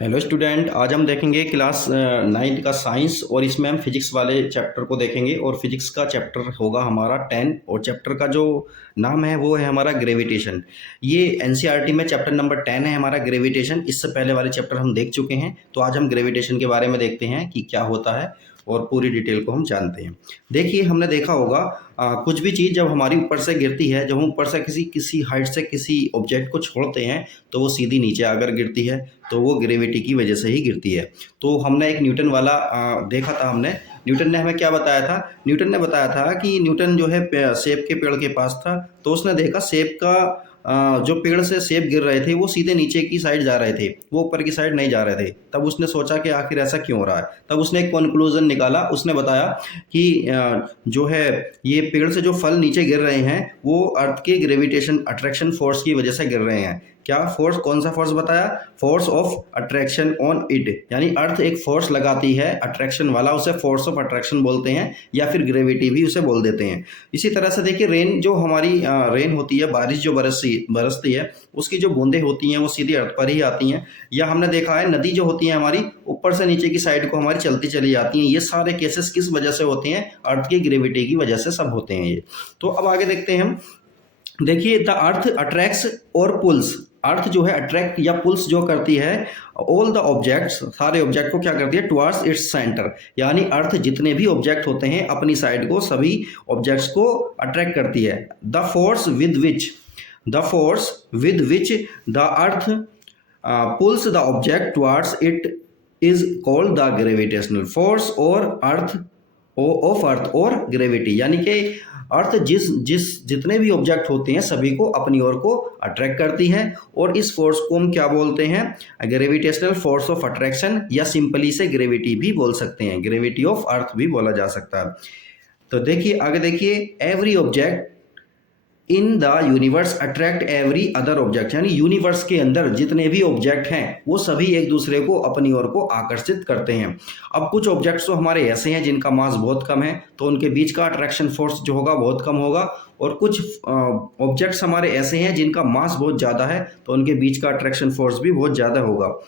Hello student, आज हम देखेंगे क्लास 9 का साइंस और इसमें हम फिजिक्स वाले चैप्टर को देखेंगे। और फिजिक्स का चैप्टर होगा हमारा 10 और चैप्टर का जो नाम है वो है हमारा ग्रेविटेशन। ये एनसीईआरटी में चैप्टर नंबर 10 है हमारा ग्रेविटेशन। इससे पहले वाले चैप्टर हम देख चुके हैं, तो आज हम ग्रेविटेशन के बारे में देखते हैं कि क्या होता है और पूरी डिटेल को हम जानते हैं। देखिए, हमने देखा होगा कुछ भी चीज़ जब हमारी ऊपर से गिरती है, जब हम ऊपर से किसी हाइट से किसी ऑब्जेक्ट को छोड़ते हैं तो वो सीधी नीचे अगर गिरती है तो वो ग्रेविटी की वजह से ही गिरती है। तो हमने एक न्यूटन वाला देखा था। न्यूटन ने हमें क्या बताया था? न्यूटन ने बताया था कि न्यूटन जो है सेब के पेड़ के पास था, तो उसने देखा सेब का जो पेड़ से सेब गिर रहे थे वो सीधे नीचे की साइड जा रहे थे, वो ऊपर की साइड नहीं जा रहे थे। तब उसने सोचा कि आखिर ऐसा क्यों हो रहा है। तब उसने एक कंक्लूजन निकाला। उसने बताया कि जो है ये पेड़ से जो फल नीचे गिर रहे हैं वो अर्थ के ग्रेविटेशन अट्रैक्शन फोर्स की वजह से गिर रहे हैं। क्या फोर्स? कौन सा फोर्स बताया? Force of attraction on it, यानी अर्थ एक फोर्स लगाती है अट्रैक्शन वाला, उसे फोर्स ऑफ अट्रैक्शन बोलते हैं या फिर ग्रेविटी भी उसे बोल देते हैं। इसी तरह से देखिए, रेन जो हमारी रेन होती है, बारिश जो बरसती है, उसकी जो बूंदें होती हैं वो सीधी अर्थ पर ही आती हैं। या हमने देखा है नदी जो होती है हमारी ऊपर से नीचे की साइड को हमारी चलती चली जाती हैं। ये सारे केसेस किस वजह से होते हैं? अर्थ की ग्रेविटी की वजह से सब होते हैं ये। तो अब आगे देखते हैं हम। देखिए, द अर्थ अट्रैक्ट्स और पुल्स। अर्थ जो है अट्रैक्ट या पुल्स जो करती है ऑल द ऑब्जेक्ट्स, सारे ऑब्जेक्ट को क्या करती है? टुवर्ड्स इट्स सेंटर, यानी अर्थ जितने भी ऑब्जेक्ट होते हैं अपनी साइड को, सभी ऑब्जेक्ट्स को अट्रैक्ट करती है। The force with which the earth pulls the object towards it is called the gravitational force और अर्थ और ग्रेविटी, यानी कि अर्थ जितने भी ऑब्जेक्ट होते हैं सभी को अपनी ओर को अट्रैक्ट करती है। और इस फोर्स को हम क्या बोलते हैं? ग्रेविटेशनल फोर्स ऑफ अट्रैक्शन, या सिंपली से ग्रेविटी भी बोल सकते हैं, ग्रेविटी ऑफ अर्थ भी बोला जा सकता है। तो देखिए, आगे देखिए, every object in the universe attract every other object, यानी यूनिवर्स के अंदर जितने भी ऑब्जेक्ट हैं वो सभी एक दूसरे को अपनी ओर को आकर्षित करते हैं। अब कुछ ऑब्जेक्ट्स तो हमारे ऐसे हैं जिनका मास बहुत कम है, तो उनके बीच का अट्रैक्शन फोर्स जो होगा बहुत कम होगा। और कुछ ऑब्जेक्ट्स हमारे ऐसे हैं जिनका मास बहुत ज़्यादा है, तो उनके बीच का अट्रैक्शन फोर्स भी बहुत ज़्यादा होगा।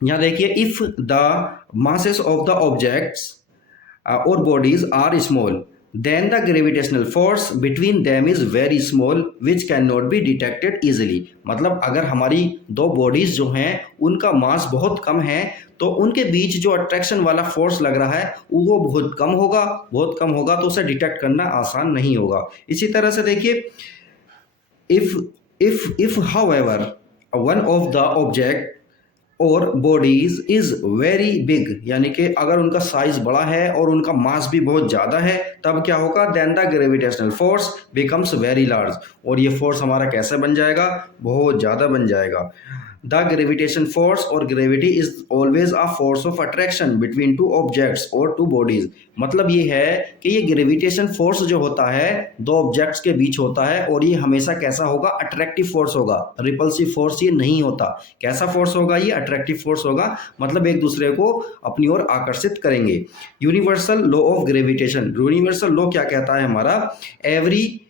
यहाँ देखिए, if the masses of the objects और bodies are small, then the gravitational force between them is very small which cannot be detected easily। मतलब अगर हमारी दो बॉडीज जो हैं उनका मास बहुत कम है तो उनके बीच जो अट्रैक्शन वाला फोर्स लग रहा है वो बहुत कम होगा, तो उसे डिटेक्ट करना आसान नहीं होगा। इसी तरह से देखिए, if however one of the object और बॉडीज इज वेरी बिग, यानी कि अगर उनका साइज बड़ा है और उनका मास भी बहुत ज़्यादा है, तब क्या होगा? Then the gravitational force becomes very large, और ये फोर्स हमारा कैसे बन जाएगा? बहुत ज़्यादा बन जाएगा। द ग्रेविटेशन फोर्स और gravity is always a force of attraction between two objects और टू बॉडीज। मतलब ये है कि ये ग्रेविटेशन फोर्स जो होता है दो ऑब्जेक्ट्स के बीच होता है, और ये हमेशा कैसा होगा? अट्रैक्टिव फोर्स होगा, रिपल्सिव फोर्स ये नहीं होता। कैसा फोर्स होगा? ये अट्रैक्टिव फोर्स होगा, मतलब एक दूसरे को अपनी ओर आकर्षित करेंगे। Universal law of gravitation, universal law क्या कहता है हमारा? Every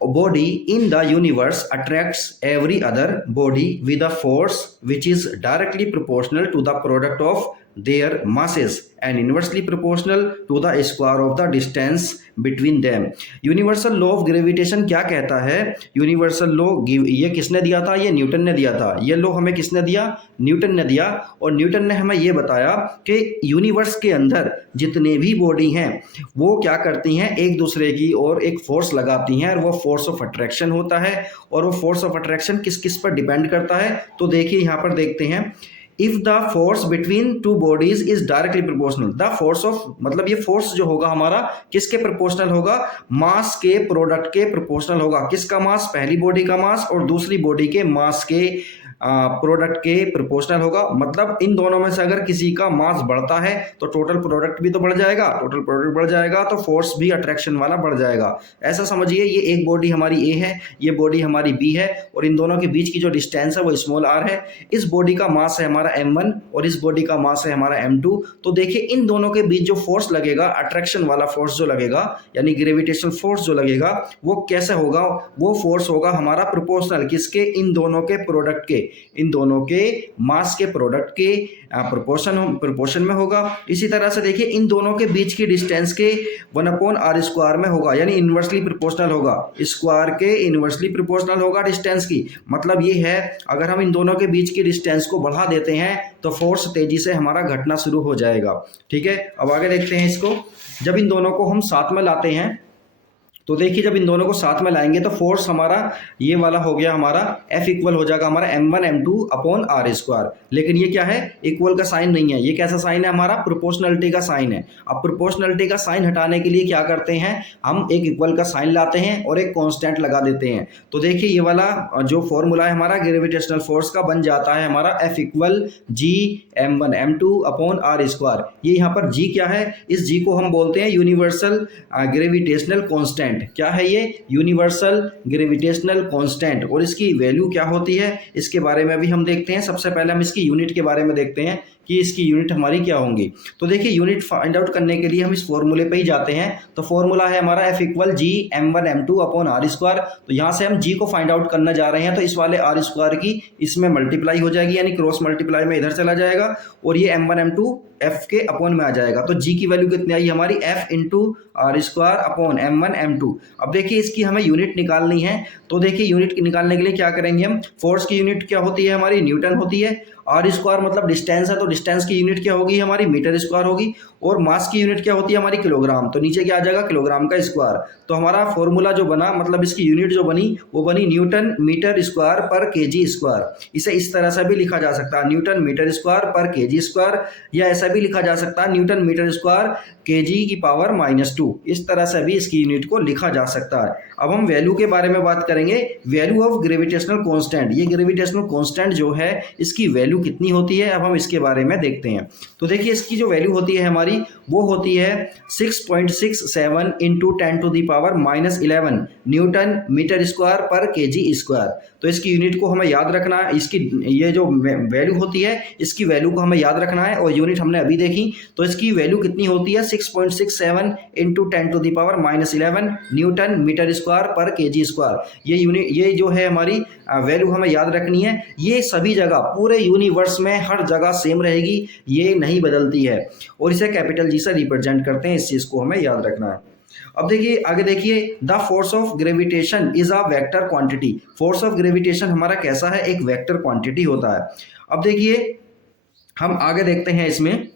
body in the universe attracts every other body with a force which is directly proportional to the product of their masses and inversely proportional to the square of the distance between them। Universal law of gravitation क्या कहता है? Universal law ये किसने दिया था? ये Newton ने दिया था। ये लॉ हमें किसने दिया? न्यूटन ने दिया। और न्यूटन ने हमें ये बताया कि यूनिवर्स के अंदर जितने भी बॉडी हैं वो क्या करती हैं? एक दूसरे की ओर एक फोर्स लगाती हैं, और वो फोर्स ऑफ अट्रैक्शन होता है। और वो फोर्स ऑफ अट्रैक्शन किस किस पर डिपेंड करता है? तो देखिए, यहाँ पर देखते हैं, if the force between two bodies is directly proportional, the force of, मतलब ये फोर्स जो होगा हमारा किसके प्रोपोर्शनल होगा? मास के प्रोडक्ट के प्रोपोर्शनल होगा। किसका मास? पहली बॉडी का मास और दूसरी बॉडी के मास के प्रोडक्ट के प्रोपोर्शनल होगा। मतलब इन दोनों में से अगर किसी का मास बढ़ता है तो टोटल प्रोडक्ट भी तो बढ़ जाएगा, टोटल प्रोडक्ट बढ़ जाएगा तो फोर्स भी अट्रैक्शन वाला बढ़ जाएगा। ऐसा समझिए, ये एक बॉडी हमारी ए है, ये बॉडी हमारी बी है, और इन दोनों के बीच की जो डिस्टेंस है वो स्मॉल आर है। इस बॉडी का मास है हमारा m1 और इस बॉडी का मास है हमारा m2। तो देखिए, इन दोनों के बीच जो फोर्स लगेगा, अट्रैक्शन वाला फोर्स जो लगेगा, यानी ग्रेविटेशनल फोर्स जो लगेगा, वो कैसे होगा? वो फोर्स होगा हमारा प्रोपोर्शनल किसके? इन दोनों के प्रोडक्ट के। इन दोनों के मास के प्रोडक्ट के प्रोपोर्शन में होगा। इसी तरह से देखिए इन दोनों के बीच की डिस्टेंस के 1/r² में होगा, यानी इन्वर्सली प्रोपोर्शनल होगा, स्क्वायर के इन्वर्सली प्रोपोर्शनल होगा डिस्टेंस की। मतलब ये है अगर हम इन दोनों के बीच की डिस्टेंस को बढ़ा देते हैं तो फोर्स तेजी से हमारा घटना शुरू हो जाएगा। ठीक है, अब आगे देखते हैं इसको। जब इन दोनों को हम साथ में लाते हैं तो देखिए जब इन दोनों को साथ में लाएंगे तो फोर्स हमारा ये वाला हो गया, हमारा F इक्वल हो जाएगा हमारा m1 m2/r²। लेकिन ये क्या है, इक्वल का साइन नहीं है, ये कैसा साइन है, हमारा प्रोपोर्शनलिटी का साइन है। अब प्रोपोर्शनलिटी का साइन हटाने के लिए क्या करते हैं, हम एक इक्वल का साइन लाते हैं और एक कांस्टेंट लगा देते हैं। तो देखिए ये वाला जो फॉर्मूला है हमारा ग्रेविटेशनल फोर्स का बन जाता है हमारा F equal G m1 m2/r²। ये यहाँ पर G क्या है, इस G को हम बोलते हैं यूनिवर्सल ग्रेविटेशनल कांस्टेंट। क्या है ये, यूनिवर्सल ग्रेविटेशनल कांस्टेंट। और इसकी वैल्यू क्या होती है इसके बारे में भी हम देखते हैं। सबसे पहले हम इसकी यूनिट के बारे में देखते हैं कि इसकी यूनिट हमारी क्या होंगी। तो देखिए यूनिट फाइंड आउट करने के लिए हम इस फॉर्मूले पे ही जाते हैं। तो फॉर्मूला है हमारा F equal G m1 m2/r²। तो यहाँ से हम G को फाइंड आउट करना जा रहे हैं, तो इस वाले r² की इसमें मल्टीप्लाई हो जाएगी, यानी क्रॉस मल्टीप्लाई में इधर चला जाएगा और ये m1 m2 F के अपॉन में आ जाएगा। तो G की वैल्यू कितनी आई हमारी, F इंटू r²/m1 m2। अब देखिए इसकी हमें यूनिट निकालनी है। तो देखिए यूनिट निकालने के लिए क्या करेंगे हम, फोर्स की यूनिट क्या होती है हमारी, न्यूटन होती है। r² मतलब डिस्टेंस है, तो डिस्टेंस की यूनिट क्या होगी हमारी, मीटर² होगी। और मास की यूनिट क्या होती है हमारी, किलोग्राम। तो नीचे क्या आ जाएगा, किलोग्राम का स्क्वायर। तो हमारा फॉर्मूला जो बना, मतलब इसकी यूनिट जो बनी वो बनी न्यूटन मीटर²/kg²। इसे इस तरह से भी लिखा जा सकता है, न्यूटन मीटर²/kg², या ऐसा भी लिखा जा सकता है न्यूटन मीटर²kg⁻²। इस तरह से भी इसकी यूनिट को लिखा जा सकता है। अब हम वैल्यू के बारे में बात करेंगे, वैल्यू ऑफ ग्रेविटेशनल कांस्टेंट। ये ग्रेविटेशनल कांस्टेंट जो है इसकी वैल्यू कितनी होती है, अब हम इसके बारे में देखते हैं। तो देखिए इसकी जो वैल्यू होती है हमारी वो होती है 6.67 इंटू 10⁻⁻11 न्यूटन मीटर²/kg²। तो इसकी यूनिट को हमें याद रखना है, इसकी ये जो वैल्यू होती है इसकी वैल्यू को हमें याद रखना है। और यूनिट हमने अभी देखी, तो इसकी वैल्यू कितनी होती है 6.67 इंटू 10⁻⁻11 न्यूटन मीटर²/kg²। ये यूनिट, ये जो है हमारी वैल्यू हमें याद रखनी है। ये सभी जगह पूरे यूनिवर्स में हर जगह सेम रहेगी, ये नहीं बदलती है। और इसे कैपिटल G से रिप्रेजेंट करते हैं, इस चीज़ को हमें याद रखना है। अब देखिए आगे देखिए, the force of gravitation is a vector quantity. Force of gravitation हमारा कैसा है, एक वेक्टर क्वांटिटी होता है। अब देखिए हम आगे देखते हैं इसमें।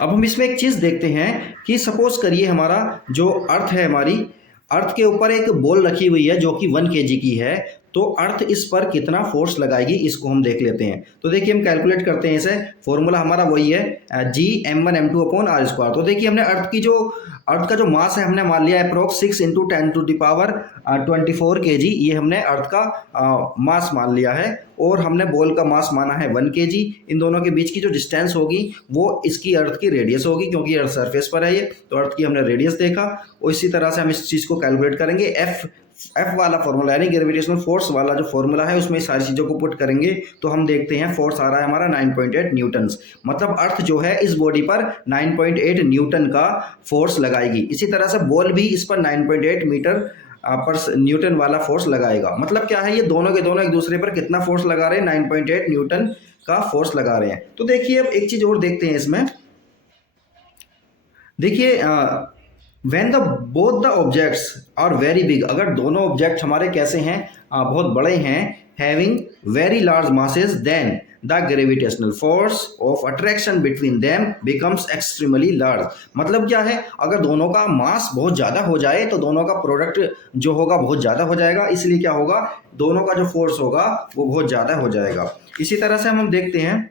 अब हम इसमें एक चीज देखते हैं कि सपोज करिए हमारा जो अर्थ है, हमारी अर्थ के ऊपर एक बॉल रखी हुई है जो कि 1 kg की है। तो अर्थ इस पर कितना फोर्स लगाएगी इसको हम देख लेते हैं। तो देखिए हम कैलकुलेट करते हैं इसे, फॉर्मूला हमारा वही है G m1 m2/r²। तो देखिए हमने अर्थ का जो मास है हमने मान लिया अप्रोक्स 6 इंटू 10⁻24 kg। ये हमने अर्थ का मास मान लिया है और हमने बॉल का मास माना है 1 kg। इन दोनों के बीच की जो डिस्टेंस होगी वो इसकी अर्थ की रेडियस होगी, क्योंकि अर्थ सरफेस पर है ये, तो अर्थ की हमने रेडियस देखा। और इसी तरह से हम इस चीज़ को कैलकुलेट करेंगे। F वाला फॉर्मूला यानी ग्रेविटेशनल फोर्स वाला जो फॉर्मूला है उसमें सारी चीज़ों को पुट करेंगे तो हम देखते हैं फोर्स आ रहा है हमारा 9.8 न्यूटन्स। मतलब अर्थ जो है इस बॉडी पर 9.8 न्यूटन का फोर्स लगाएगी। इसी तरह से बॉल भी इस पर 9.8 मीटर पर न्यूटन वाला फोर्स लगाएगा। मतलब क्या है, ये दोनों के दोनों एक दूसरे पर कितना फोर्स लगा रहे हैं, 9.8 न्यूटन का फोर्स लगा रहे हैं। तो देखिए अब एक चीज़ और देखते हैं इसमें। देखिए when the both the objects are very big, अगर दोनों ऑब्जेक्ट हमारे कैसे हैं, बहुत बड़े हैं, having very large masses, then the gravitational force of attraction between them becomes extremely large। मतलब क्या है, अगर दोनों का मास बहुत ज़्यादा हो जाए तो दोनों का प्रोडक्ट जो होगा बहुत ज़्यादा हो जाएगा, इसलिए क्या होगा, दोनों का जो फोर्स होगा वो बहुत ज़्यादा हो जाएगा। इसी तरह से हम देखते हैं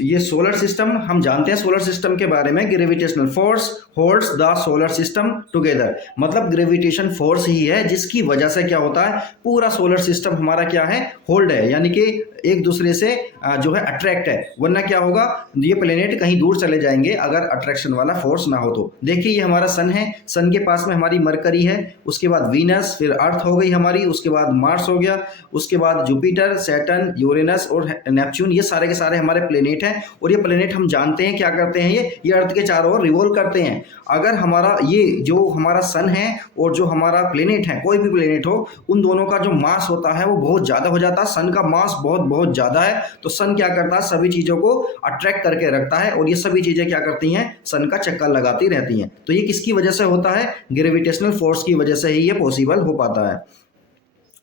ये सोलर सिस्टम, हम जानते हैं सोलर सिस्टम के बारे में, gravitational force holds the solar system together. मतलब ग्रेविटेशन फोर्स ही है जिसकी वजह से क्या होता है, पूरा सोलर सिस्टम हमारा क्या है, होल्ड है, यानी कि एक दूसरे से जो है अट्रैक्ट है। वरना क्या होगा, ये प्लेनेट कहीं दूर चले जाएंगे अगर अट्रैक्शन वाला फोर्स ना हो तो। देखिए ये हमारा सन है, सन के पास में हमारी मरकरी है, उसके बाद वीनस, फिर अर्थ हो गई हमारी, उसके बाद मार्स हो गया, उसके बाद जुपिटर, सैटर्न, यूरेनस और नेपच्यून, ये सारे के सारे हमारे प्लेनेट है और ये प्लेनेट हम जानते हैं क्या करते हैं, ये अर्थ के चारों ओर रिवॉल्व करते हैं। अगर हमारा ये जो हमारा सन है और जो हमारा प्लेनेट है, कोई भी प्लेनेट हो, उन दोनों का जो मास होता है वो बहुत ज़्यादा हो जाता है। सन का मास बहुत बहुत ज़्यादा है तो सन क्या करता है, सभी चीज़ों को अट्रैक्ट करके रखता है और ये सभी चीज़ें क्या करती हैं, सन का चक्कर लगाती रहती हैं। तो ये किसकी वजह से होता है, ग्रेविटेशनल फोर्स की वजह से ही ये पॉसिबल हो पाता है।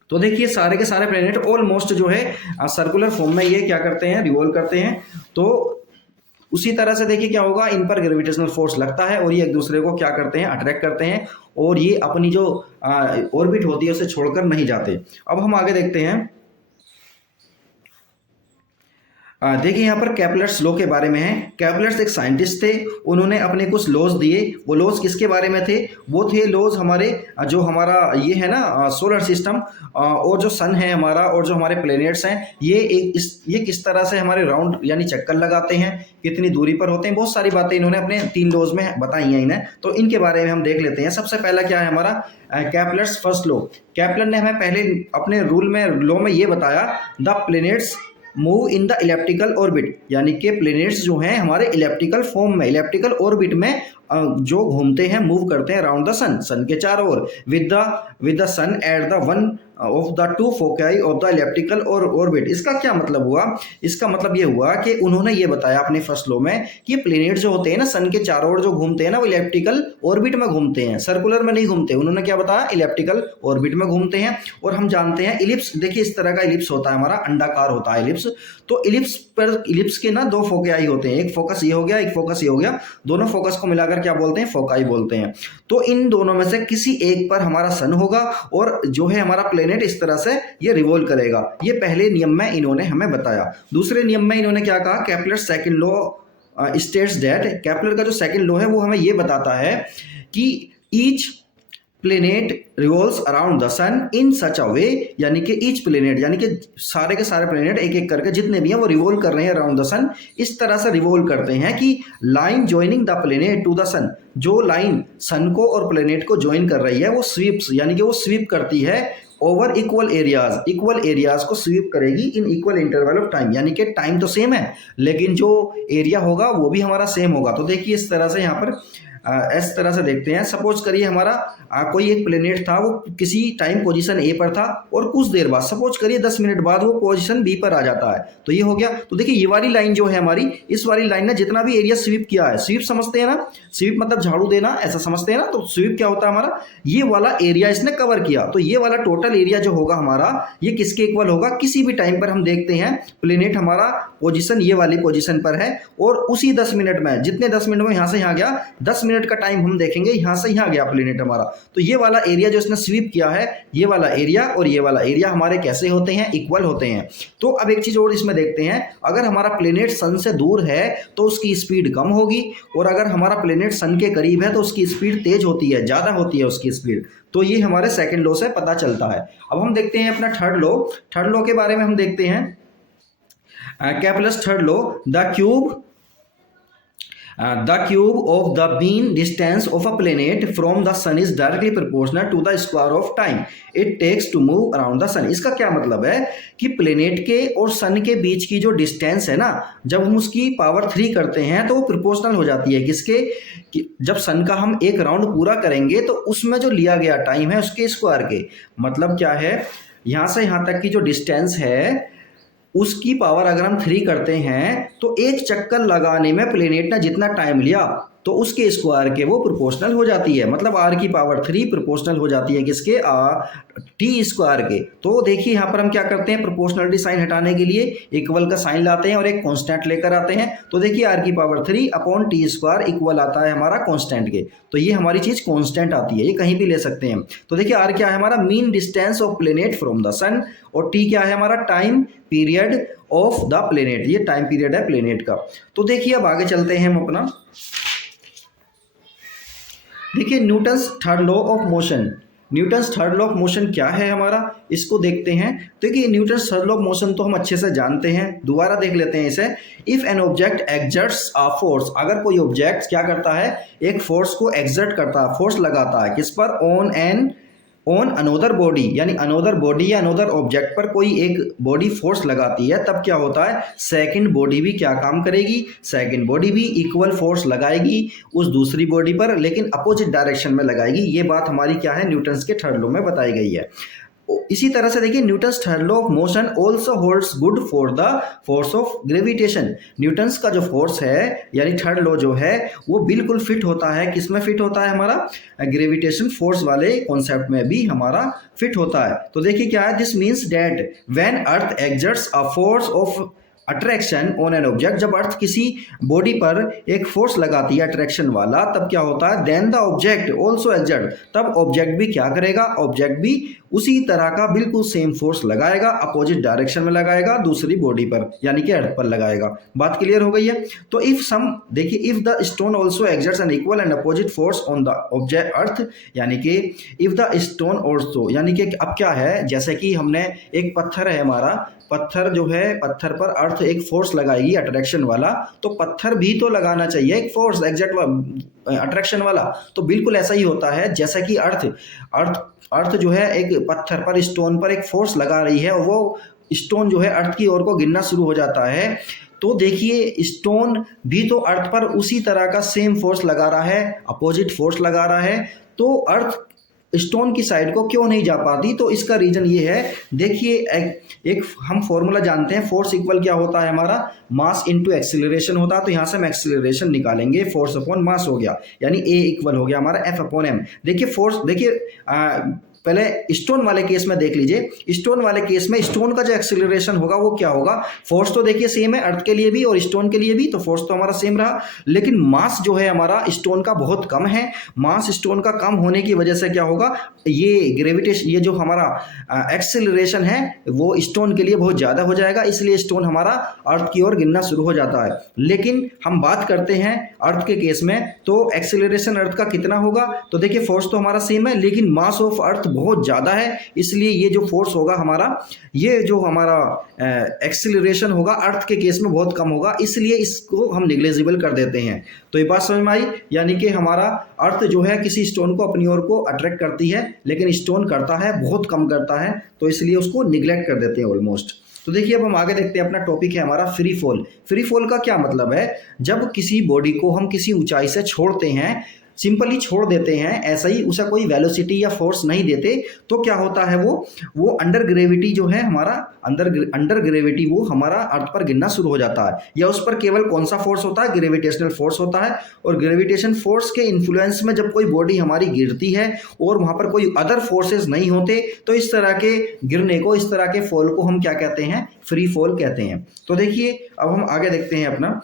तो देखिए सारे के सारे प्लेनेट ऑलमोस्ट जो है सर्कुलर फॉर्म में ये क्या करते हैं, रिवॉल्व करते हैं। तो उसी तरह से देखिए क्या होगा, इन पर ग्रेविटेशनल फोर्स लगता है और ये एक दूसरे को क्या करते हैं, अट्रैक्ट करते हैं और ये अपनी जो ऑर्बिट होती है उसे छोड़कर नहीं जाते। अब हम आगे देखते हैं। देखिए यहाँ पर केपलर्स लॉ के बारे में है। केपलर्स एक साइंटिस्ट थे, उन्होंने अपने कुछ लॉज दिए। वो लॉज किसके बारे में थे, वो थे लॉज हमारे जो हमारा ये है ना सोलर सिस्टम और जो सन है हमारा और जो हमारे प्लैनेट्स हैं, ये किस तरह से हमारे राउंड यानी चक्कर लगाते हैं, कितनी दूरी पर होते हैं, बहुत सारी बातें इन्होंने अपने 3 लॉज में बताई हैं इन्हें। तो इनके बारे में हम देख लेते हैं। सबसे पहला क्या है हमारा केपलर्स फर्स्ट लॉ। केपलर ने हमें पहले अपने लॉ में ये बताया, the planets move in the elliptical orbit, यानी कि प्लैनेट्स जो हैं हमारे इलेप्टिकल फॉर्म में, इलेप्टिकल ऑर्बिट में जो घूमते हैं, मूव करते हैं अराउंड द सन, सन के चारों ओर, with the sun at the one of the 2 foci of the elliptical और ऑर्बिट। इसका क्या मतलब हुआ, इसका मतलब ये हुआ कि उन्होंने ये बताया अपने फर्स्ट लॉ में कि प्लैनेट जो होते हैं ना सन के चारों ओर जो घूमते हैं ना, वो इलेप्टिकल ऑर्बिट में घूमते हैं, सर्कुलर में नहीं घूमते। उन्होंने क्या बताया, इलेप्टिकल ऑर्बिट में घूमते हैं। और हम जानते हैं इलिप्स, देखिए इस तरह का इलिप्स होता है हमारा, अंडाकार होता है इलिप्स। तो इलिप्स के ना 2 फोकाई होते हैं, एक फोकस ये हो गया, एक फोकस ये हो गया, दोनों फोकस को मिलाकर क्या बोलते हैं, फोकाई बोलते हैं। तो इन दोनों में से किसी एक पर हमारा सन होगा और जो है हमारा प्लेनेट इस तरह से ये रिवॉल्व करेगा। ये पहले नियम में इन्होंने हमें बताया। दूसरे नियम में इन्होंने क्या कहा, Kepler second law states that, Kepler का जो सेकंड लॉ है वो हमें ये बताता है कि each planet revolves around the sun in such a way, यानी कि ईच प्लेनेट यानी कि सारे के सारे प्लेनेट एक एक करके जितने भी हैं वो रिवॉल्व कर रहे हैं अराउंड द सन, इस तरह से रिवॉल्व करते हैं कि line joining the planet to the sun, जो लाइन सन को और प्लेनेट को ज्वाइन कर रही है वो स्वीप्स, यानी कि वो स्वीप करती है ओवर इक्वल एरियाज को स्वीप करेगी in equal interval of time, यानी कि टाइम तो सेम है लेकिन जो एरिया होगा वो भी हमारा सेम होगा। तो देखिए इस तरह से यहाँ पर इस तरह से देखते हैं। सपोज करिए हमारा कोई एक प्लेनेट था, वो किसी टाइम पोजीशन ए पर था और कुछ देर बाद, सपोज करिए 10 मिनट बाद वो पोजीशन बी पर आ जाता है, तो ये हो गया। तो देखिए ये वाली लाइन जो है हमारी, इस वाली लाइन ने जितना भी एरिया स्वीप किया है, स्वीप समझते हैं ना, स्वीप मतलब झाड़ू देना, ऐसा समझते हैं ना। तो स्वीप क्या होता है हमारा, ये वाला एरिया इसने कवर किया, तो ये वाला टोटल एरिया जो होगा हमारा, ये किसके इक्वल होगा, किसी भी टाइम पर हम देखते हैं प्लेनेट हमारा पोजीशन ये वाली पोजीशन पर है और उसी 10 मिनट में, जितने 10 मिनट में यहाँ से यहाँ गया, 10 मिनट का टाइम हम देखेंगे यहाँ से यहाँ गया प्लेनेट हमारा, तो ये वाला एरिया जो इसने स्वीप किया है, ये वाला एरिया और ये वाला एरिया हमारे कैसे होते हैं, इक्वल होते हैं। तो अब एक चीज और इसमें देखते हैं, अगर हमारा प्लेनेट सन से दूर है तो उसकी स्पीड कम होगी और अगर हमारा प्लेनेट सन के करीब है तो उसकी स्पीड तेज होती है, ज्यादा होती है उसकी स्पीड। तो ये हमारे सेकंड लॉ से पता चलता है। अब हम देखते हैं अपना थर्ड लॉ के बारे में हम देखते हैं। Kepler's third law, the cube of the mean distance of a planet from the sun is directly proportional to the square of time it takes to move around the sun। इसका क्या मतलब है कि प्लेनेट के और सन के बीच की जो डिस्टेंस है ना, जब हम उसकी पावर 3 करते हैं तो वो प्रोपोर्शनल हो जाती है किसके, कि जब सन का हम एक राउंड पूरा करेंगे तो उसमें जो लिया गया टाइम है उसके स्क्वायर के। मतलब क्या है, यहाँ से यहाँ तक की जो डिस्टेंस है उसकी पावर अगर हम 3 करते हैं तो एक चक्कर लगाने में प्लेनेट ने जितना टाइम लिया तो उसके स्क्वायर के वो प्रोपोर्शनल हो जाती है। मतलब आर की पावर 3 प्रोपोर्शनल हो जाती है किसके, टी स्क्वायर के। तो देखिए यहाँ पर हम क्या करते हैं, प्रोपोर्शनलिटी साइन हटाने के लिए इक्वल का साइन लाते हैं और एक कांस्टेंट लेकर आते हैं। तो देखिए आर की power 3 upon T square equal आता है हमारा कांस्टेंट के। तो ये हमारी चीज कांस्टेंट आती है, ये कहीं भी ले सकते हैं। तो देखिए आर क्या है हमारा, mean distance of planet from the sun, और टी क्या है हमारा, time period of the planet, ये टाइम पीरियड है प्लेनेट का। तो देखिए अब आगे चलते हैं हम अपना, देखिए Newton's third law of motion. Newton's third law of motion क्या है हमारा, इसको देखते हैं। तो देखिए Newton's third law of motion तो हम अच्छे से जानते हैं, दोबारा देख लेते हैं इसे। If an object exerts a force, अगर कोई ऑब्जेक्ट क्या करता है, एक फोर्स को एक्सर्ट करता है, फोर्स लगाता है किस पर, on N on another body, यानी अनोदर बॉडी या अनोदर ऑब्जेक्ट पर कोई एक बॉडी फोर्स लगाती है, तब क्या होता है, सेकंड बॉडी भी क्या काम करेगी, सेकंड बॉडी भी इक्वल फोर्स लगाएगी उस दूसरी बॉडी पर, लेकिन अपोजिट डायरेक्शन में लगाएगी। ये बात हमारी क्या है, न्यूटन्स के थर्ड लॉ में बताई गई है। इसी तरह से देखिए Newton's third law of motion also holds good for the force of gravitation. Newton's का जो फोर्स है यानी थर्ड लॉ जो है वो बिल्कुल फिट होता है, किस में फिट होता है, हमारा ग्रेविटेशन फोर्स वाले कॉन्सेप्ट में भी हमारा फिट होता है। तो देखिए क्या है, this means that when earth exerts a force of attraction on an object, जब अर्थ किसी बॉडी पर एक फोर्स लगाती है अट्रैक्शन वाला, तब क्या होता है, then the object also exert, तब ऑब्जेक्ट भी क्या करेगा, ऑब्जेक्ट भी उसी तरह का बिल्कुल सेम फोर्स लगाएगा, अपोजिट डायरेक्शन में लगाएगा दूसरी बॉडी पर, यानी कि अर्थ पर लगाएगा। बात क्लियर हो गई है। तो इफ सम, देखिए if the stone also exerts an equal and opposite force on the object earth, यानी कि इफ द स्टोन ऑल्सो, यानी कि अब क्या है, जैसे कि हमने एक पत्थर है हमारा, पत्थर जो है, पत्थर पर अर्थ एक फोर्स लगाएगी अट्रैक्शन वाला, तो पत्थर भी तो लगाना चाहिए एक फोर्स एग्जैक्ट अट्रैक्शन वाला। तो बिल्कुल ऐसा ही होता है, जैसा कि अर्थ जो है एक पत्थर पर, स्टोन पर एक फोर्स लगा रही है और वो स्टोन जो है अर्थ की ओर को गिरना शुरू हो जाता है, तो देखिए स्टोन भी तो अर्थ पर उसी तरह का सेम फोर्स लगा रहा है, अपोजिट फोर्स लगा रहा है, तो अर्थ स्टोन की साइड को क्यों नहीं जा पाती, तो इसका रीजन ये है। देखिए एक हम फॉर्मूला जानते हैं, फोर्स इक्वल क्या होता है हमारा, मास इनटू एक्सीलरेशन होता है। तो यहाँ से हम एक्सीलरेशन निकालेंगे, फोर्स अपॉन मास हो गया, यानी ए इक्वल हो गया हमारा एफ अपॉन एम। देखिए फोर्स, देखिए पहले स्टोन वाले केस में देख लीजिए, स्टोन वाले केस में स्टोन का जो एक्सीलरेशन होगा वो क्या होगा, फोर्स तो देखिए सेम है अर्थ के लिए भी और स्टोन के लिए भी, तो फोर्स तो हमारा सेम रहा, लेकिन मास जो है हमारा स्टोन का बहुत कम है। मास स्टोन का कम होने की वजह से क्या होगा, ये ग्रेविटेशन, ये जो हमारा एक्सीलरेशन है वो स्टोन के लिए बहुत ज़्यादा हो जाएगा, इसलिए स्टोन हमारा अर्थ की ओर गिरना शुरू हो जाता है। लेकिन हम बात करते हैं अर्थ के केस में, तो एक्सीलरेशन अर्थ का कितना होगा, तो देखिए फोर्स तो हमारा सेम है, लेकिन मास ऑफ अर्थ बहुत ज़्यादा है, इसलिए ये जो फोर्स होगा हमारा, ये जो हमारा एक्सीलरेशन होगा अर्थ के केस में बहुत कम होगा, इसलिए इसको हम निग्लेजिबल कर देते हैं। तो ये बात समझ में आई, यानी कि हमारा अर्थ जो है किसी स्टोन को अपनी ओर को अट्रैक्ट करती है, लेकिन स्टोन करता है बहुत कम करता है, तो इसलिए उसको निग्लेक्ट कर देते हैं ऑलमोस्ट। तो देखिए अब हम आगे देखते हैं, अपना टॉपिक है हमारा फ्री फॉल। फ्री फॉल का क्या मतलब है, जब किसी बॉडी को हम किसी ऊंचाई से छोड़ते हैं, सिंपली छोड़ देते हैं, ऐसा ही उसे कोई वेलोसिटी या फोर्स नहीं देते, तो क्या होता है, वो अंडर ग्रेविटी जो है हमारा, अंडर ग्रेविटी वो हमारा अर्थ पर गिरना शुरू हो जाता है, या उस पर केवल कौन सा फोर्स होता है, ग्रेविटेशनल फोर्स होता है। और ग्रेविटेशन फोर्स के इन्फ्लुएंस में जब कोई बॉडी हमारी गिरती है और वहां पर कोई अदर फोर्सेस नहीं होते, तो इस तरह के गिरने को, इस तरह के फॉल को हम क्या कहते हैं, फ्री फॉल कहते हैं। तो देखिए अब हम आगे देखते हैं अपना,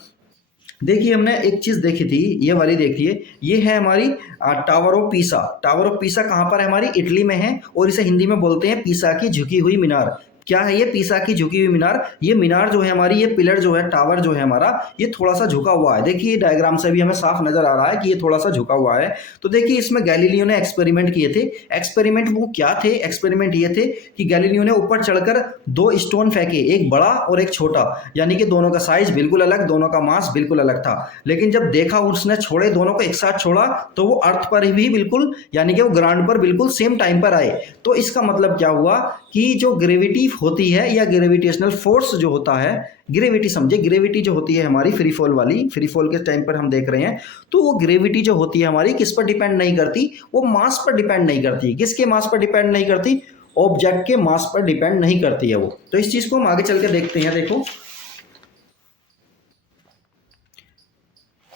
देखिए हमने एक चीज़ देखी थी, ये वाली देखिए, ये है हमारी tower of Pisa. Tower of Pisa कहाँ पर है, हमारी इटली में है, और इसे हिंदी में बोलते हैं पीसा की झुकी हुई मीनार। क्या है ये पीसा की झुकी हुई मीनार, ये मीनार जो है हमारी, ये पिलर जो है, टावर जो है हमारा, ये थोड़ा सा झुका हुआ है। देखिए डायग्राम से भी हमें साफ नजर आ रहा है कि ये थोड़ा सा झुका हुआ है। तो देखिए इसमें गैलीलियो ने एक्सपेरिमेंट किए थे। एक्सपेरिमेंट वो क्या थे, एक्सपेरिमेंट ये थे कि गैलीलियो ने ऊपर चढ़कर दो स्टोन फेंके, एक बड़ा और एक छोटा, यानी कि दोनों का साइज बिल्कुल अलग, दोनों का मास बिल्कुल अलग था। लेकिन जब देखा उसने छोड़े, दोनों को एक साथ छोड़ा, तो वो अर्थ पर भी बिल्कुल, यानी कि वो ग्राउंड पर बिल्कुल सेम टाइम पर आए। तो इसका मतलब क्या हुआ कि जो ग्रेविटी होती है या ग्रेविटेशनल फोर्स जो होता है, ग्रेविटी समझे, ग्रेविटी जो होती है हमारी फ्री फॉल वाली, फ्री फॉल के टाइम पर हम देख रहे हैं, तो वो ग्रेविटी जो होती है हमारी किस पर डिपेंड नहीं करती, वो मास पर डिपेंड नहीं करती। किसके मास पर डिपेंड नहीं करती, ऑब्जेक्ट के मास पर डिपेंड नहीं करती है वो। तो इस चीज को हम आगे चल के देखते हैं।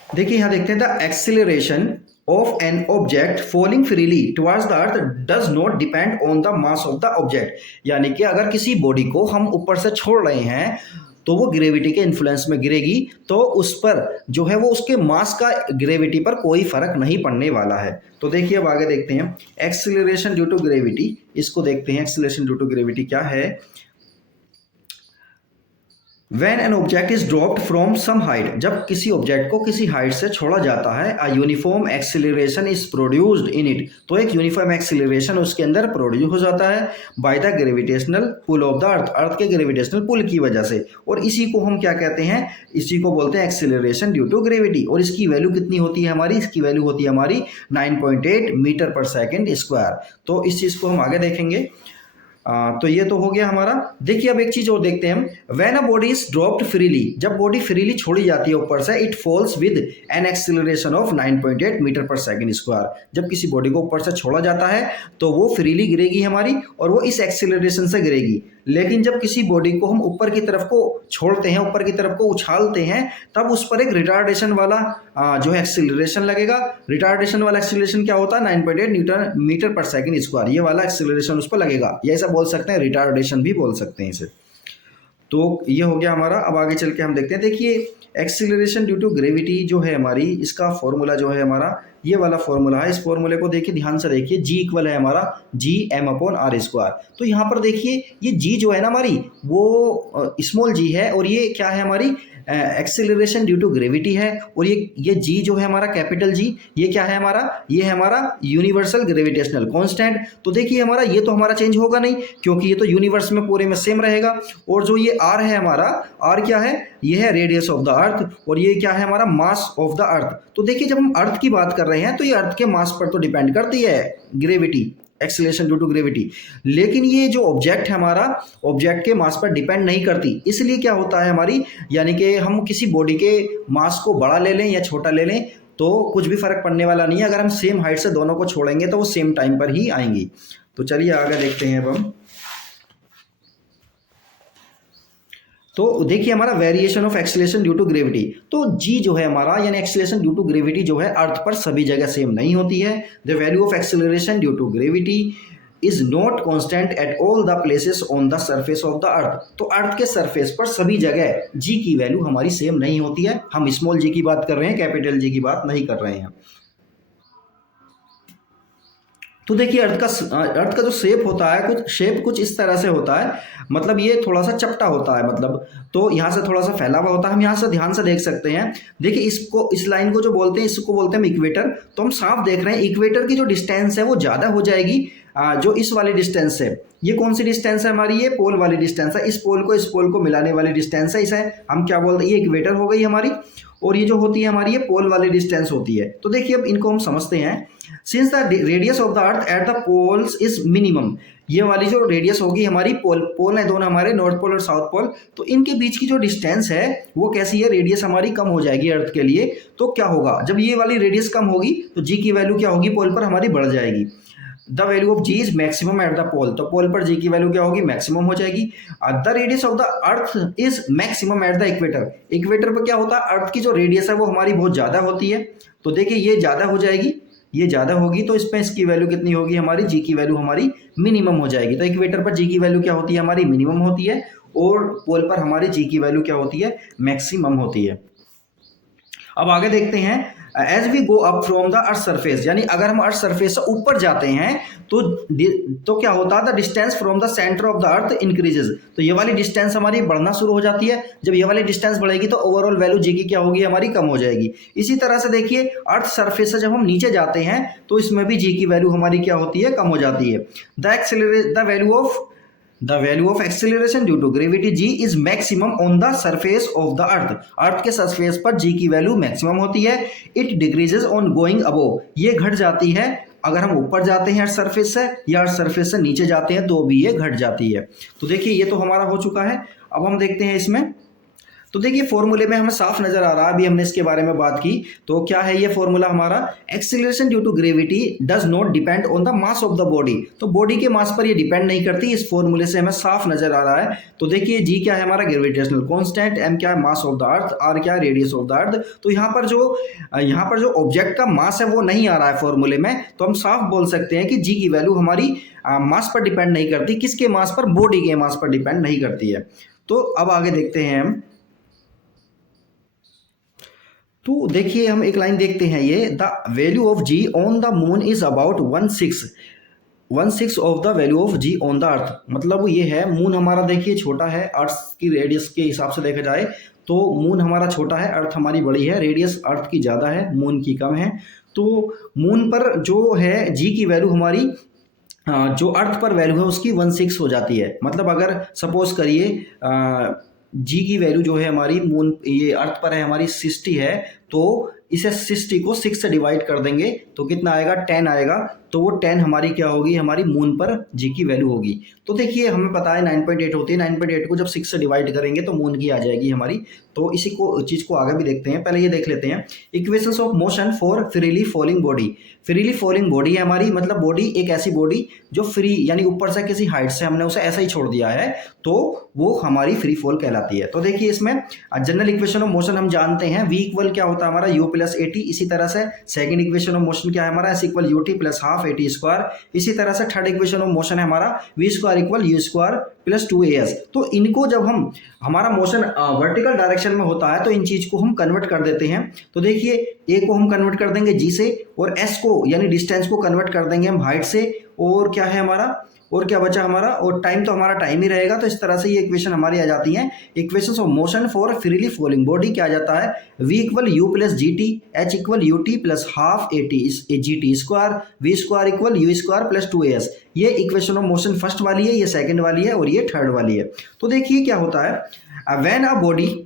देखिए यहाँ देखते हैं, the acceleration of an object falling freely towards the earth does not depend on the mass of the object। यानी कि अगर किसी बॉडी को हम ऊपर से छोड़ रहे हैं तो वो ग्रेविटी के इन्फ्लुएंस में गिरेगी, तो उस पर जो है वो उसके मास का ग्रेविटी पर कोई फर्क नहीं पड़ने वाला है। तो देखिए अब आगे देखते हैं एक्सीलरेशन ड्यू टू ग्रेविटी, इसको देखते हैं एक्सीलरेशन ड्यू टू ग्रेविटी क्या है। When an object is dropped from some height, जब किसी ऑब्जेक्ट को किसी हाइट से छोड़ा जाता है, a uniform acceleration is produced in it, तो एक यूनिफॉर्म एक्सीलरेशन उसके अंदर प्रोड्यूस हो जाता है by the gravitational pull of the earth, अर्थ के ग्रेविटेशनल पुल की वजह से। और इसी को हम क्या कहते हैं, इसी को बोलते हैं एक्सीलरेशन ड्यू टू ग्रेविटी। और इसकी वैल्यू कितनी होती है हमारी, इसकी वैल्यू होती है हमारी 9.8 मीटर पर सेकेंड स्क्वायर। तो इस चीज़ को हम आगे देखेंगे। तो ये तो हो गया हमारा। देखिए अब एक चीज और देखते हैं हम, when a body is dropped freely, जब बॉडी फ्रीली छोड़ी जाती है ऊपर से, it falls with an acceleration of 9.8 metre per second square. जब किसी बॉडी को ऊपर से छोड़ा जाता है तो वो फ्रीली गिरेगी हमारी, और वो इस एक्सीलरेशन से गिरेगी। लेकिन जब किसी बॉडी को हम ऊपर की तरफ को छोड़ते हैं, ऊपर की तरफ को उछालते हैं, तब उस पर एक रिटार्डेशन वाला जो है एक्सीलरेशन लगेगा। रिटार्डेशन वाला एक्सीलरेशन क्या होता है, 9.8 Newton metre per second square, ये वाला एक्सीलरेशन उस पर लगेगा। ये ऐसा बोल सकते हैं, रिटार्डेशन भी बोल सकते हैं इसे। तो ये हो गया हमारा। अब आगे चल के हम देखते हैं। देखिए एक्सीलरेशन ड्यू टू ग्रेविटी जो है हमारी, इसका फॉर्मूला जो है हमारा ये वाला फॉर्मूला है। इस फॉर्मूले को देखिए, ध्यान से देखिए, जी इक्वल है हमारा G M upon R square. तो यहाँ पर देखिए ये जी जो है ना हमारी, वो स्मॉल जी है, और ये क्या है हमारी, एक्सीलरेशन ड्यू टू ग्रेविटी है। और ये जी जो है हमारा कैपिटल जी, ये क्या है हमारा, ये है हमारा यूनिवर्सल ग्रेविटेशनल कांस्टेंट। तो देखिए हमारा ये तो हमारा चेंज होगा नहीं, क्योंकि ये तो यूनिवर्स में पूरे में सेम रहेगा। और जो ये आर है हमारा, आर क्या है, ये है रेडियस ऑफ द अर्थ, और ये क्या है हमारा, मास ऑफ द अर्थ। तो देखिए जब हम अर्थ की बात कर रहे हैं तो ये अर्थ के मास पर तो डिपेंड करती है gravity, acceleration due to gravity. लेकिन ये जो ऑब्जेक्ट है हमारा, ऑब्जेक्ट के मास पर डिपेंड नहीं करती। इसलिए क्या होता है हमारी, यानी कि हम किसी बॉडी के मास को बड़ा ले लें या छोटा ले लें तो कुछ भी फर्क पड़ने वाला नहीं है। अगर हम सेम हाइट से दोनों को छोड़ेंगे तो वो सेम टाइम पर ही आएंगी। तो चलिए आगे देखते हैं अब हम। तो देखिए हमारा variation of acceleration due to gravity. तो जी जो है हमारा, यानी एक्सीलरेशन ड्यू टू ग्रेविटी जो है अर्थ पर सभी जगह सेम नहीं होती है। The value of acceleration due to gravity is not constant at all the places on the surface of the earth. तो अर्थ के सरफेस पर सभी जगह जी की वैल्यू हमारी सेम नहीं होती है। हम स्मॉल जी की बात कर रहे हैं, कैपिटल जी की बात नहीं कर रहे हैं। तो देखिए अर्थ का जो शेप होता है, कुछ शेप कुछ इस तरह से होता है, मतलब ये थोड़ा सा चपटा होता है, मतलब तो यहाँ से थोड़ा सा फैला हुआ होता है। हम यहाँ से ध्यान से देख सकते हैं। देखिए इसको, इस लाइन को जो बोलते हैं, इसको बोलते हैं इक्वेटर। तो हम साफ देख रहे हैं इक्वेटर की जो डिस्टेंस है वो ज़्यादा हो जाएगी जो इस वाली डिस्टेंस है। ये कौन सी डिस्टेंस है हमारी, ये पोल वाली डिस्टेंस है। इस पोल को मिलाने वाली डिस्टेंस है, इसे हम क्या बोलते हैं, ये इक्वेटर हो गई हमारी। और ये जो होती है हमारी, ये पोल वाली डिस्टेंस होती है। तो देखिए अब इनको हम समझते हैं। Since the radius of the earth at the poles is minimum, ये वाली जो रेडियस होगी हमारी, पोल है दोनों हमारे, नॉर्थ पोल और साउथ पोल, तो इनके बीच की जो डिस्टेंस है वो कैसी है, रेडियस हमारी कम हो जाएगी अर्थ के लिए। तो क्या होगा, जब ये वाली रेडियस कम होगी तो जी की वैल्यू क्या होगी, पोल पर हमारी बढ़ जाएगी। The value of G is maximum at the pole, तो पोल पर जी की वैल्यू क्या होगी, मैक्सिमम हो जाएगी। The radius of the earth is maximum at the equator, equator पर क्या होता है, अर्थ की जो रेडियस है वो हमारी बहुत ज़्यादा होती है। तो देखिए ये ज़्यादा हो जाएगी, ये ज़्यादा होगी, तो इसमें इसकी वैल्यू कितनी होगी हमारी, जी की वैल्यू हमारी मिनिमम हो जाएगी। तो इक्वेटर पर जी की वैल्यू क्या होती है हमारी, मिनिमम होती है, और पोल पर हमारी जी की वैल्यू क्या होती है, मैक्सिमम होती है। अब आगे देखते हैं। As we go up from the earth surface, यानी अगर हम अर्थ सरफेस से ऊपर जाते हैं तो क्या होता है, the distance from the centre of the earth increases. तो ये वाली डिस्टेंस हमारी बढ़ना शुरू हो जाती है। जब ये वाली डिस्टेंस बढ़ेगी तो ओवरऑल वैल्यू जी की क्या होगी हमारी, कम हो जाएगी। इसी तरह से देखिए अर्थ सरफेस से जब हम नीचे जाते हैं तो इसमें भी जी की वैल्यू हमारी क्या होती है, कम हो जाती है। The value of acceleration due to gravity G is maximum on the surface of the earth, earth के सरफेस पर जी की वैल्यू मैक्सिमम होती है। It decreases on going above, ये घट जाती है अगर हम ऊपर जाते हैं अर्थ सरफेस से, या अर्थ सरफेस से नीचे जाते हैं तो भी ये घट जाती है। तो देखिए ये तो हमारा हो चुका है। अब हम देखते हैं इसमें। तो देखिए फॉर्मूले में हमें साफ नजर आ रहा है, अभी हमने इसके बारे में बात की। तो क्या है ये फॉर्मूला हमारा, acceleration due to gravity does not depend on the mass of the body, तो बॉडी के मास पर ये डिपेंड नहीं करती। इस फॉर्मूले से हमें साफ नजर आ रहा है। तो देखिए जी क्या है हमारा, ग्रेविटेशनल कांस्टेंट, एम क्या है, mass of the earth, R क्या है, रेडियस ऑफ द अर्थ। तो यहाँ पर जो ऑब्जेक्ट का मास है वो नहीं आ रहा है फॉर्मूले में, तो हम साफ बोल सकते हैं कि जी की वैल्यू हमारी मास पर डिपेंड नहीं करती। किसके मास पर, बॉडी के मास पर डिपेंड नहीं करती है। तो अब आगे देखते हैं हम। तो देखिए हम एक लाइन देखते हैं, ये the value of g on the moon is about 1/6, 1/6 of the value of g on the earth. मतलब ये है, मून हमारा देखिए छोटा है, अर्थ की रेडियस के हिसाब से देखा जाए तो मून हमारा छोटा है, अर्थ हमारी बड़ी है, रेडियस अर्थ की ज़्यादा है, मून की कम है। तो मून पर जो है जी की वैल्यू हमारी, जो अर्थ पर वैल्यू है उसकी 1/6 हो जाती है। मतलब अगर सपोज करिए जी की वैल्यू जो है हमारी मून, ये अर्थ पर है हमारी 60 है, तो इसे 60 को 6 से डिवाइड कर देंगे तो कितना आएगा, 10 आएगा। तो वो 10 हमारी क्या होगी, हमारी मून पर जी की वैल्यू होगी। तो देखिए हमें पता है 9.8 होती है, 9.8 को जब 6 से डिवाइड करेंगे तो मून की आ जाएगी हमारी। तो इसी को चीज़ को आगे भी देखते हैं, पहले ये देख लेते हैं equations of motion for freely falling body. Freely falling body है हमारी, मतलब बॉडी एक ऐसी बॉडी जो फ्री यानी ऊपर से किसी हाइट से हमने उसे ऐसा ही छोड़ दिया है तो वो हमारी फ्री फॉल कहलाती है। तो देखिए इसमें जनरल इक्वेशन ऑफ मोशन हम जानते हैं, v इक्वल क्या होता है हमारा u प्लस ए टी। इसी तरह से सेकंड इक्वेशन ऑफ मोशन क्या है हमारा, s equal u t plus half a T square. इसी तरह से थर्ड इक्वेशन ऑफ मोशन है हमारा v square equal u square plus 2as। तो इनको जब हम, हमारा मोशन वर्टिकल डायरेक्शन में होता है तो इन चीज को हम कन्वर्ट कर देते हैं। तो देखिए a को हम कन्वर्ट कर देंगे g से, और s को यानी डिस्टेंस को कन्वर्ट कर देंगे हम हाइट से, और क्या है हमारा, और क्या बचा हमारा, और टाइम तो हमारा टाइम ही रहेगा। तो इस तरह से ये इक्वेशन हमारी आ जाती है। Equations of motion for freely falling body क्या आ जाता है, v equal u plus g t, h equal u t plus half a t g t square, v square equal u square plus 2as। ये equation of motion first वाली है, ये second वाली है, और ये थर्ड वाली है। तो देखिए क्या होता है, व्हेन अ बॉडी,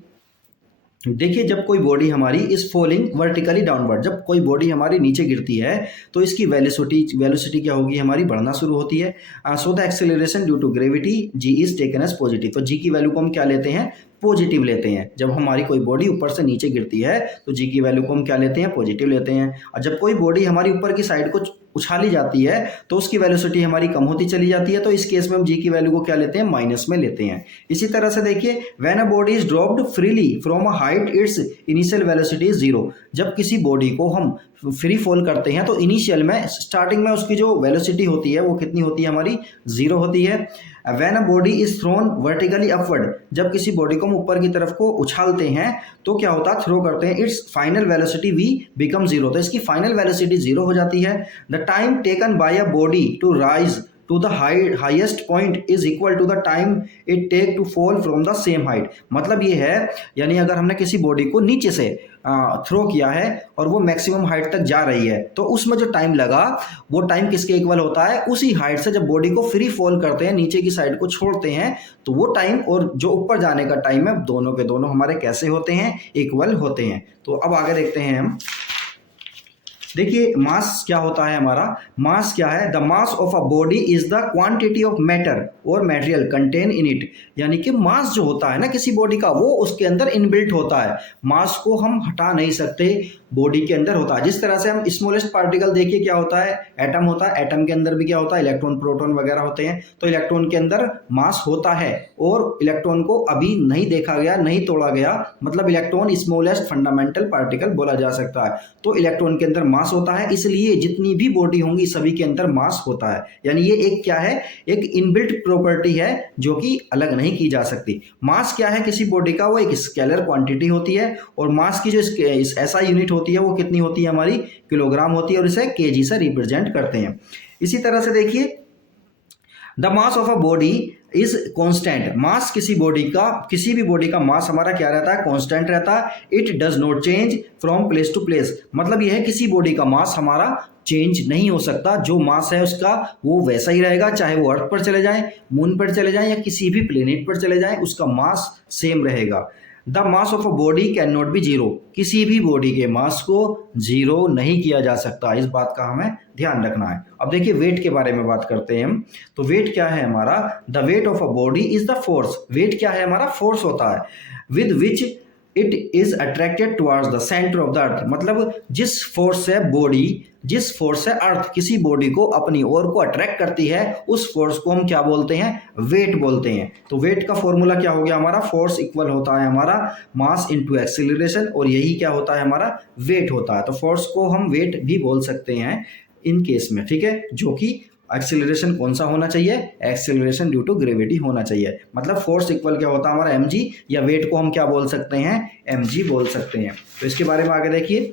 देखिए जब कोई बॉडी हमारी इस फॉलिंग वर्टिकली डाउनवर्ड, जब कोई बॉडी हमारी नीचे गिरती है तो इसकी वेलोसिटी क्या होगी हमारी, बढ़ना शुरू होती है। So the acceleration due to gravity G is taken as positive. तो जी की वैल्यू को हम क्या लेते हैं, पॉजिटिव लेते हैं। जब हमारी कोई बॉडी ऊपर से नीचे गिरती है तो जी की वैल्यू को हम क्या लेते हैं, पॉजिटिव लेते हैं। और जब कोई बॉडी हमारी ऊपर की साइड को उछाली जाती है तो उसकी वेलोसिटी हमारी कम होती चली जाती है। तो इस केस में हम जी की वैल्यू को क्या लेते हैं, माइनस में लेते हैं। इसी तरह से देखिए when a body is dropped freely from a height it's initial velocity is 0। जब किसी बॉडी को हम फ्री फॉल करते हैं तो इनिशियल में, स्टार्टिंग में उसकी जो वेलोसिटी होती है वो कितनी होती है हमारी, 0 होती है। When a body is thrown vertically upward, जब किसी बॉडी को हम ऊपर की तरफ को उछालते हैं तो क्या होता है, थ्रो करते हैं, its final velocity v become 0। तो इसकी फाइनल वेलोसिटी 0 हो जाती है। The time taken by a body to rise to the highest point is equal to the time it take to fall from the same height। मतलब ये है, यानी अगर हमने किसी बॉडी को नीचे से थ्रो किया है और वो मैक्सिमम हाइट तक जा रही है तो उसमें जो टाइम लगा वो टाइम किसके इक्वल होता है, उसी हाइट से जब बॉडी को फ्री फॉल करते हैं, नीचे की साइड को छोड़ते हैं, तो वो टाइम और जो ऊपर जाने का टाइम है दोनों के दोनों हमारे कैसे होते हैं, इक्वल होते हैं। तो अब आगे देखते हैं हम। देखिए मास क्या होता है हमारा, मास क्या है, the mass of a body is the quantity of matter और मटेरियल कंटेन इन इट। यानी कि मास जो होता है ना किसी बॉडी का, वो उसके अंदर इनबिल्ट होता है। मास को हम हटा नहीं सकते, बॉडी के अंदर होता है। जिस तरह से हम स्मॉलेस्ट पार्टिकल देखिए क्या होता है, एटम होता है, एटम के अंदर भी क्या होता है, इलेक्ट्रॉन प्रोटॉन वगैरह होते हैं। तो इलेक्ट्रॉन के अंदर मास होता है और इलेक्ट्रॉन को अभी नहीं देखा गया, नहीं तोड़ा गया, मतलब इलेक्ट्रॉन स्मॉलेस्ट फंडामेंटल पार्टिकल बोला जा सकता है। तो इलेक्ट्रॉन के अंदर मास होता है, इसलिए जितनी भी बॉडी होंगी सभी के अंदर मास होता है। यानी ये एक क्या है, एक इनबिल्ट प्रॉपर्टी है जो कि अलग नहीं की जा सकती। मास क्या है किसी बॉडी का, वो एक स्केलर क्वांटिटी होती है, और मास की जो ऐसा यूनिट होती है वो कितनी होती है हमारी, किलोग्राम होती है, और इसे केजी से रिप्रेजेंट करते हैं। इसी तरह से देखिए the mass of a body is constant. Mass किसी बॉडी का, किसी भी बॉडी का मास हमारा क्या रहता है, कांस्टेंट रहता है। It does not change from place to place. मतलब यह है किसी बॉडी का मास हमारा चेंज नहीं हो सकता, जो मास है उसका वो वैसा ही रहेगा, चाहे वो अर्थ पर चले जाए, मून पर चले जाए, या किसी भी प्लेनेट पर चले जाए, उसका मास सेम रहेगा। The mass of a body can not be zero. किसी भी बॉडी के मास को जीरो नहीं किया जा सकता, इस बात का हमें ध्यान रखना है। अब देखिए वेट के बारे में बात करते हैं हम। तो वेट क्या है हमारा, the weight of a body is the force. Weight क्या है हमारा, फोर्स होता है with which it is attracted towards the centre of the earth. मतलब जिस फोर्स से बॉडी, जिस फोर्स से अर्थ किसी बॉडी को अपनी ओर को अट्रैक्ट करती है, उस फोर्स को हम क्या बोलते हैं, वेट बोलते हैं। तो वेट का फॉर्मूला क्या हो गया हमारा, फोर्स इक्वल होता है हमारा मास इनटू एक्सीलरेशन, और यही क्या होता है हमारा, वेट होता है। तो फोर्स को हम वेट भी बोल सकते हैं इन केस में, ठीक है। जो कि एक्सेलरेशन कौन सा होना चाहिए, एक्सेलरेशन ड्यू टू ग्रेविटी होना चाहिए। मतलब फोर्स इक्वल क्या होता है हमारा mg, या वेट को हम क्या बोल सकते हैं, mg बोल सकते हैं। तो इसके बारे में आगे देखिए।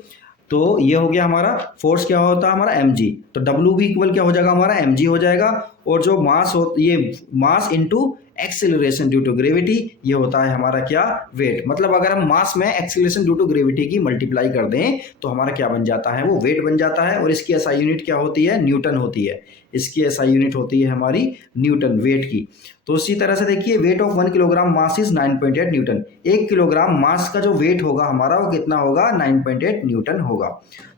तो ये हो गया हमारा फोर्स, क्या होता है हमारा mg, तो W भी इक्वल क्या हो जाएगा हमारा mg हो जाएगा। और जो मास हो, ये mass into acceleration due to gravity, ये होता है हमारा क्या, वेट। मतलब अगर हम मास में एक्सेलरेशन ड्यू टू ग्रेविटी की मल्टीप्लाई कर दें तो हमारा क्या बन जाता है, वो वेट बन जाता है। और इसकी एसआई यूनिट क्या होती है, न्यूटन होती है। इसकी एसआई यूनिट होती है हमारी न्यूटन, वेट की। तो इसी तरह से देखिए, weight of 1 kilogram mass is 9.8 Newton. 1 kilogram mass का जो वेट होगा हमारा, वो कितना होगा, 9.8 न्यूटन होगा।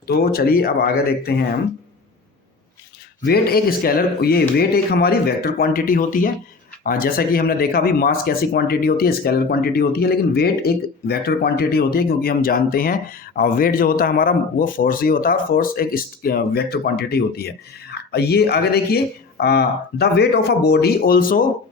तो चलिए अब आगे देखते हैं हम। वेट एक स्केलर, ये वेट एक हमारी वेक्टर क्वांटिटी होती है। जैसा कि हमने देखा अभी, मास कैसी क्वांटिटी होती है, स्केलर क्वांटिटी होती है, लेकिन वेट एक वेक्टर क्वांटिटी होती है, क्योंकि हम जानते हैं वेट जो होता है हमारा, वो फोर्स ही होता है। फोर्स एक वेक्टर क्वांटिटी होती है। ये आगे देखिए, the weight of a body also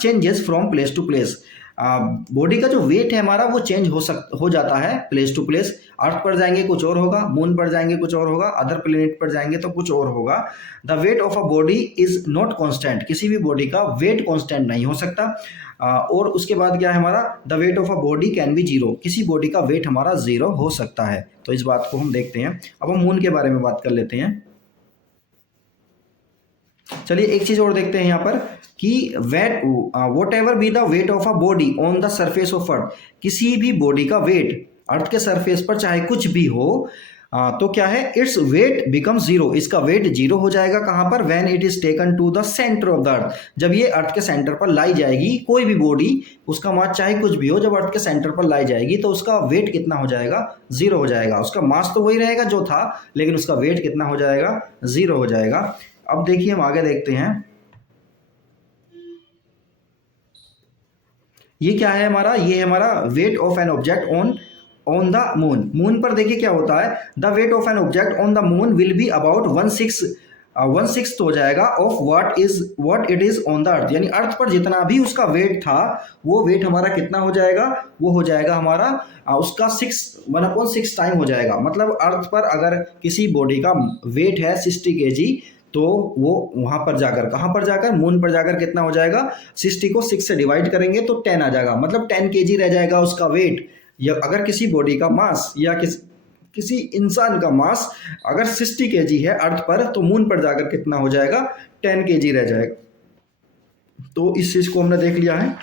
changes from place to place. Body का जो वेट है हमारा, वो चेंज हो जाता है प्लेस टू प्लेस। अर्थ पर जाएंगे कुछ और होगा, मून पर जाएंगे कुछ और होगा, अदर प्लेनेट पर जाएंगे तो कुछ और होगा। The weight of a body is not constant. किसी भी बॉडी का वेट कांस्टेंट नहीं हो सकता। और उसके बाद क्या है हमारा, the weight of a body can be zero. किसी बॉडी का वेट हमारा जीरो हो सकता है। तो इस बात को हम देखते हैं। अब हम मून के बारे में बात कर लेते हैं। चलिए एक चीज और देखते हैं यहाँ पर कि weight, whatever be the weight of a body on the surface of earth. किसी भी बॉडी का वेट अर्थ के सरफेस पर चाहे कुछ भी हो, तो क्या है, इट्स वेट बिकम जीरो। इसका वेट जीरो हो जाएगा कहां पर, when it is taken to the centre of the earth. जब ये अर्थ के सेंटर पर लाई जाएगी कोई भी बॉडी, उसका मास चाहे कुछ भी हो, जब अर्थ के सेंटर पर लाई जाएगी तो उसका वेट कितना हो जाएगा, जीरो हो जाएगा। उसका मास तो वही रहेगा जो था, लेकिन उसका वेट कितना हो जाएगा, जीरो हो जाएगा। अब देखिए हम आगे देखते हैं। ये क्या है हमारा, ये हमारा weight of an object on the moon. Moon पर देखिए क्या होता है, the weight of an object on the moon will be about 1/6 हो जाएगा of what it is on the अर्थ। यानी अर्थ पर जितना भी उसका वेट था, वो वेट हमारा कितना हो जाएगा, वो हो जाएगा हमारा उसका 1/6 टाइम हो जाएगा। मतलब अर्थ पर अगर किसी बॉडी का वेट है 60 kg, तो वो वहां पर जाकर, कहां पर जाकर, मून पर जाकर कितना हो जाएगा, 60 को 6 से डिवाइड करेंगे तो 10 आ जाएगा। मतलब 10 kg रह जाएगा उसका वेट। या अगर किसी बॉडी का मास या किसी इंसान का मास अगर 60 kg है अर्थ पर, तो मून पर जाकर कितना हो जाएगा, 10 kg रह जाएगा। तो इस चीज को हमने देख लिया है।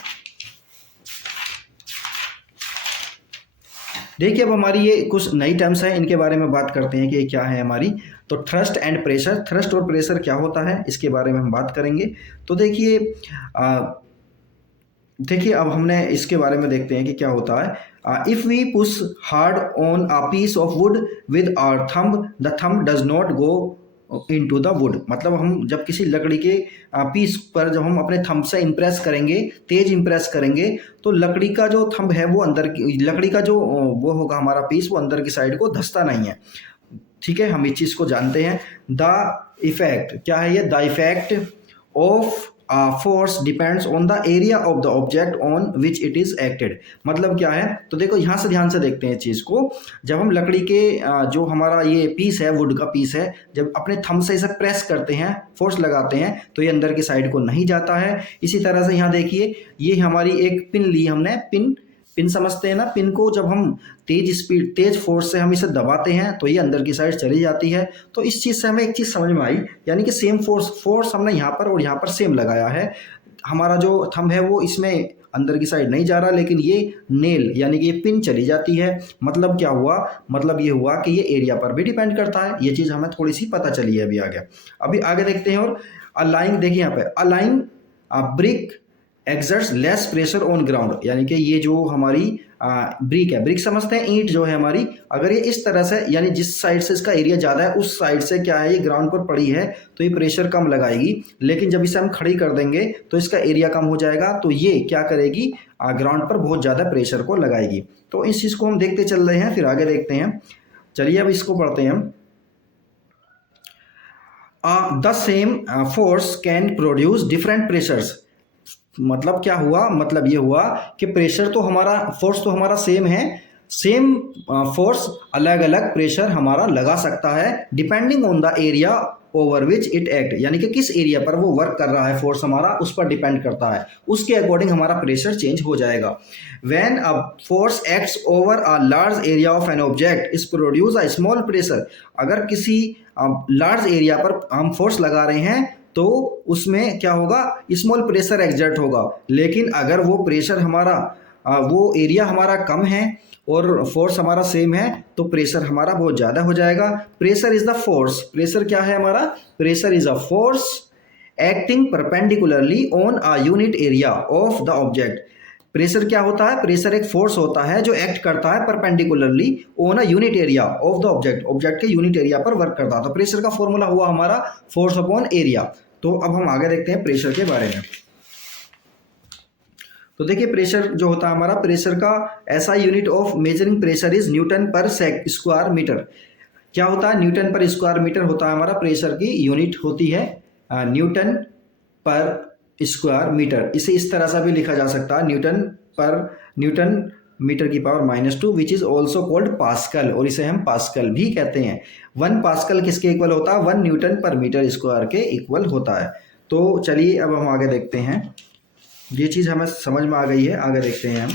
देखिए अब हमारी ये कुछ नई टर्म्स हैं, इनके बारे में बात करते हैं कि ये क्या है हमारी। तो थ्रस्ट एंड प्रेशर, थ्रस्ट और प्रेशर क्या होता है, इसके बारे में हम बात करेंगे। तो देखिए अब हमने इसके बारे में देखते हैं कि क्या होता है। If we push hard on a piece of wood with our thumb, the thumb does not go into the wood. मतलब हम जब किसी लकड़ी के पीस पर जब हम अपने थंब से इंप्रेस करेंगे, तेज इंप्रेस करेंगे, तो लकड़ी का जो थंब है वो अंदर की, लकड़ी का जो वो होगा हमारा पीस, वो अंदर की साइड को धंसता नहीं है। ठीक है, हम इस चीज को जानते हैं। द इफेक्ट क्या है, ये the effect of force depends on the area of the object on which it is acted. मतलब क्या है, तो देखो यहाँ से ध्यान से देखते हैं चीज को। जब हम लकड़ी के जो हमारा ये पीस है, वुड का पीस है, जब अपने थंब से इसे प्रेस करते हैं, फोर्स लगाते हैं, तो ये अंदर की साइड को नहीं जाता है। इसी तरह से यहाँ देखिए, ये हमारी एक पिन ली हमने, पिन समझते हैं ना, पिन को जब हम तेज फोर्स से हम इसे दबाते हैं तो ये अंदर की साइड चली जाती है। तो इस चीज़ से हमें एक चीज़ समझ में आई, यानी कि सेम फोर्स हमने यहाँ पर और यहाँ पर सेम लगाया है। हमारा जो थंब है वो इसमें अंदर की साइड नहीं जा रहा, लेकिन ये नेल यानी कि ये पिन चली जाती है। मतलब क्या हुआ, मतलब ये हुआ कि ये एरिया पर भी डिपेंड करता है। ये चीज़ हमें थोड़ी सी पता चली है अभी आगे देखते हैं। और अलाइंग, देखिए यहाँ पे a lying brick exerts less pressure on ground. यानी कि ये जो हमारी ब्रिक है, ब्रिक समझते हैं, ईंट जो है हमारी, अगर ये इस तरह से, यानी जिस साइड से इसका एरिया ज़्यादा है उस साइड से क्या है, ये ग्राउंड पर पड़ी है तो ये प्रेशर कम लगाएगी। लेकिन जब इसे हम खड़ी कर देंगे तो इसका एरिया कम हो जाएगा, तो ये क्या करेगी, ग्राउंड पर बहुत ज़्यादा प्रेशर को लगाएगी। तो इस चीज़ को हम देखते चल रहे हैं, फिर आगे देखते हैं। चलिए अब इसको पढ़ते हैं हम। The same force can produce different pressures. मतलब क्या हुआ, मतलब ये हुआ कि प्रेशर तो हमारा, फोर्स तो हमारा सेम है, सेम फोर्स अलग अलग प्रेशर हमारा लगा सकता है depending on the area over which it act, यानी कि किस एरिया पर वो वर्क कर रहा है फोर्स हमारा, उस पर डिपेंड करता है, उसके अकॉर्डिंग हमारा प्रेशर चेंज हो जाएगा। When a force acts over a large area of N object is produce a small pressure, अगर किसी लार्ज एरिया पर हम फोर्स लगा रहे हैं तो उसमें क्या होगा, स्मॉल प्रेशर एक्सर्ट होगा। लेकिन अगर वो प्रेशर हमारा वो एरिया हमारा कम है और फोर्स हमारा सेम है तो प्रेशर हमारा बहुत ज़्यादा हो जाएगा। Pressure is the force, pressure क्या है हमारा, pressure is a force acting perpendicularly on a unit area of the object. Pressure क्या होता है, प्रेशर एक फोर्स होता है जो एक्ट करता है perpendicularly on a unit area of the object, object के यूनिट एरिया पर वर्क करता है। तो प्रेशर का फॉर्मूला हुआ हमारा फोर्स अपॉन एरिया। तो अब हम आगे देखते हैं प्रेशर के बारे में। तो देखिए प्रेशर जो होता है हमारा, प्रेशर का ऐसा unit of measuring pressure is Newton पर स्क्वायर मीटर। क्या होता है, न्यूटन पर स्क्वायर मीटर होता है हमारा, प्रेशर की यूनिट होती है न्यूटन पर स्क्वायर मीटर। इसे इस तरह से भी लिखा जा सकता है, न्यूटन मीटर की power -2 which is also called pascal, और इसे हम पास्कल भी कहते हैं। 1 पास्कल किसके इक्वल होता है, 1 न्यूटन पर मीटर स्क्वायर के इक्वल होता है। तो चलिए अब हम आगे देखते हैं, ये चीज़ हमें समझ में आ गई है, आगे देखते हैं हम।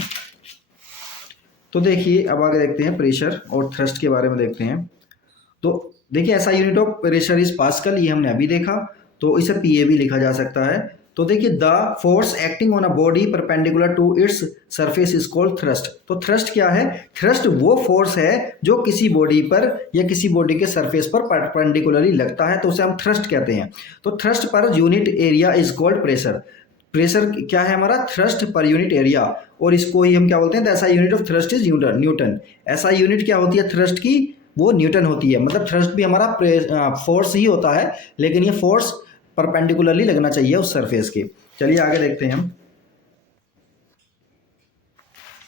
तो देखिए अब आगे देखते हैं प्रेशर और थ्रस्ट के बारे में देखते हैं। तो देखिए ऐसा unit of pressure is pascal, ये हमने अभी देखा, तो इसे पीए भी लिखा जा सकता है। तो देखिए the force acting on a body perpendicular to its surface is called thrust. तो थ्रस्ट क्या है, थ्रस्ट वो फोर्स है जो किसी बॉडी पर या किसी बॉडी के सरफेस पर परपेंडिकुलरली लगता है, तो उसे हम थ्रस्ट कहते हैं। तो thrust per unit area is called pressure. Pressure क्या है हमारा, थ्रस्ट पर यूनिट एरिया, और इसको ही हम क्या बोलते हैं, ऐसा unit of thrust is Newton. ऐसा यूनिट क्या होती है थ्रस्ट की, वो न्यूटन होती है। मतलब थ्रस्ट भी हमारा फोर्स ही होता है, लेकिन ये फोर्स परपेंडिकुलरली लगना चाहिए उस सरफेस के। चलिए आगे देखते हैं हम।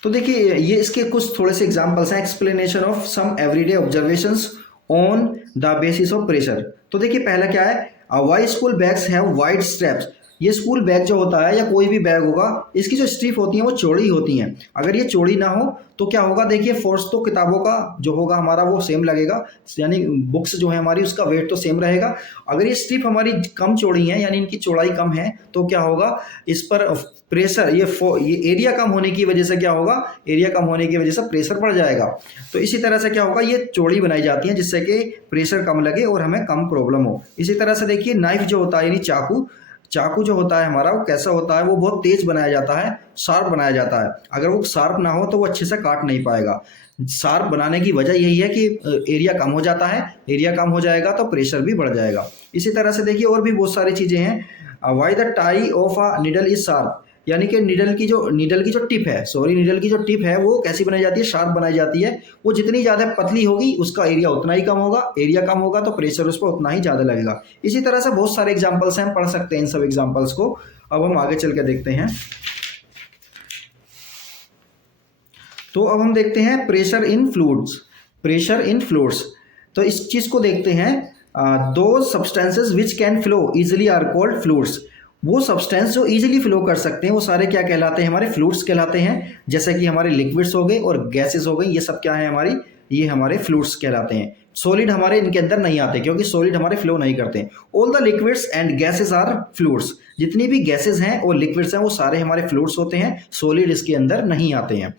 तो देखिए ये इसके कुछ थोड़े से एग्जांपल्स हैं, explanation of some everyday observations on the basis of pressure. तो देखिए पहला क्या है, why school bags have wide straps. ये स्कूल बैग जो होता है या कोई भी बैग होगा, इसकी जो स्ट्रिप होती है वो चौड़ी होती हैं। अगर ये चौड़ी ना हो तो क्या होगा, देखिए फोर्स तो किताबों का जो होगा हमारा वो सेम लगेगा, यानी बुक्स जो है हमारी उसका वेट तो सेम रहेगा। अगर ये स्ट्रिप हमारी कम चौड़ी है, यानी इनकी चौड़ाई कम है, तो क्या होगा, इस पर प्रेशर ये एरिया कम होने की वजह से क्या होगा, एरिया कम होने की वजह से प्रेशर बढ़ जाएगा। तो इसी तरह से क्या होगा, ये चौड़ी बनाई जाती है जिससे कि प्रेशर कम लगे और हमें कम प्रॉब्लम हो। इसी तरह से देखिए नाइफ जो होता है, यानी चाकू जो होता है हमारा, वो कैसा होता है, वो बहुत तेज बनाया जाता है, शार्प बनाया जाता है। अगर वो शार्प ना हो तो वो अच्छे से काट नहीं पाएगा। शार्प बनाने की वजह यही है कि एरिया कम हो जाता है, एरिया कम हो जाएगा तो प्रेशर भी बढ़ जाएगा। इसी तरह से देखिए और भी बहुत सारी चीज़ें हैं। Why the tie of a needle is sharp, यानी कि निडल की जो टिप है वो कैसी बनाई जाती है, शार्प बनाई जाती है। वो जितनी ज़्यादा पतली होगी उसका एरिया उतना ही कम होगा, एरिया कम होगा तो प्रेशर उस पर उतना ही ज़्यादा लगेगा। इसी तरह से बहुत सारे एग्जाम्पल्स हैं, हम पढ़ सकते हैं इन सब एग्जाम्पल्स को। अब हम आगे चल के देखते हैं। तो अब हम देखते हैं प्रेशर इन फ्लूइड्स। तो इस चीज़ को देखते हैं, दो substances which can flow easily are called fluids. वो सब्सटेंस जो इजीली फ्लो कर सकते हैं वो सारे क्या कहलाते हैं, हमारे फ्लूइड्स कहलाते हैं। जैसे कि हमारे लिक्विड्स हो गए और गैसेस हो गई, ये सब क्या है हमारी, ये हमारे फ्लूइड्स कहलाते हैं। सॉलिड हमारे इनके अंदर नहीं आते क्योंकि सॉलिड हमारे फ्लो नहीं करते। All the liquids and gases are fluids. जितनी भी गैसेस हैं और लिक्विड्स हैं वो सारे हमारे फ्लूइड्स होते हैं, सॉलिड इसके अंदर नहीं आते हैं।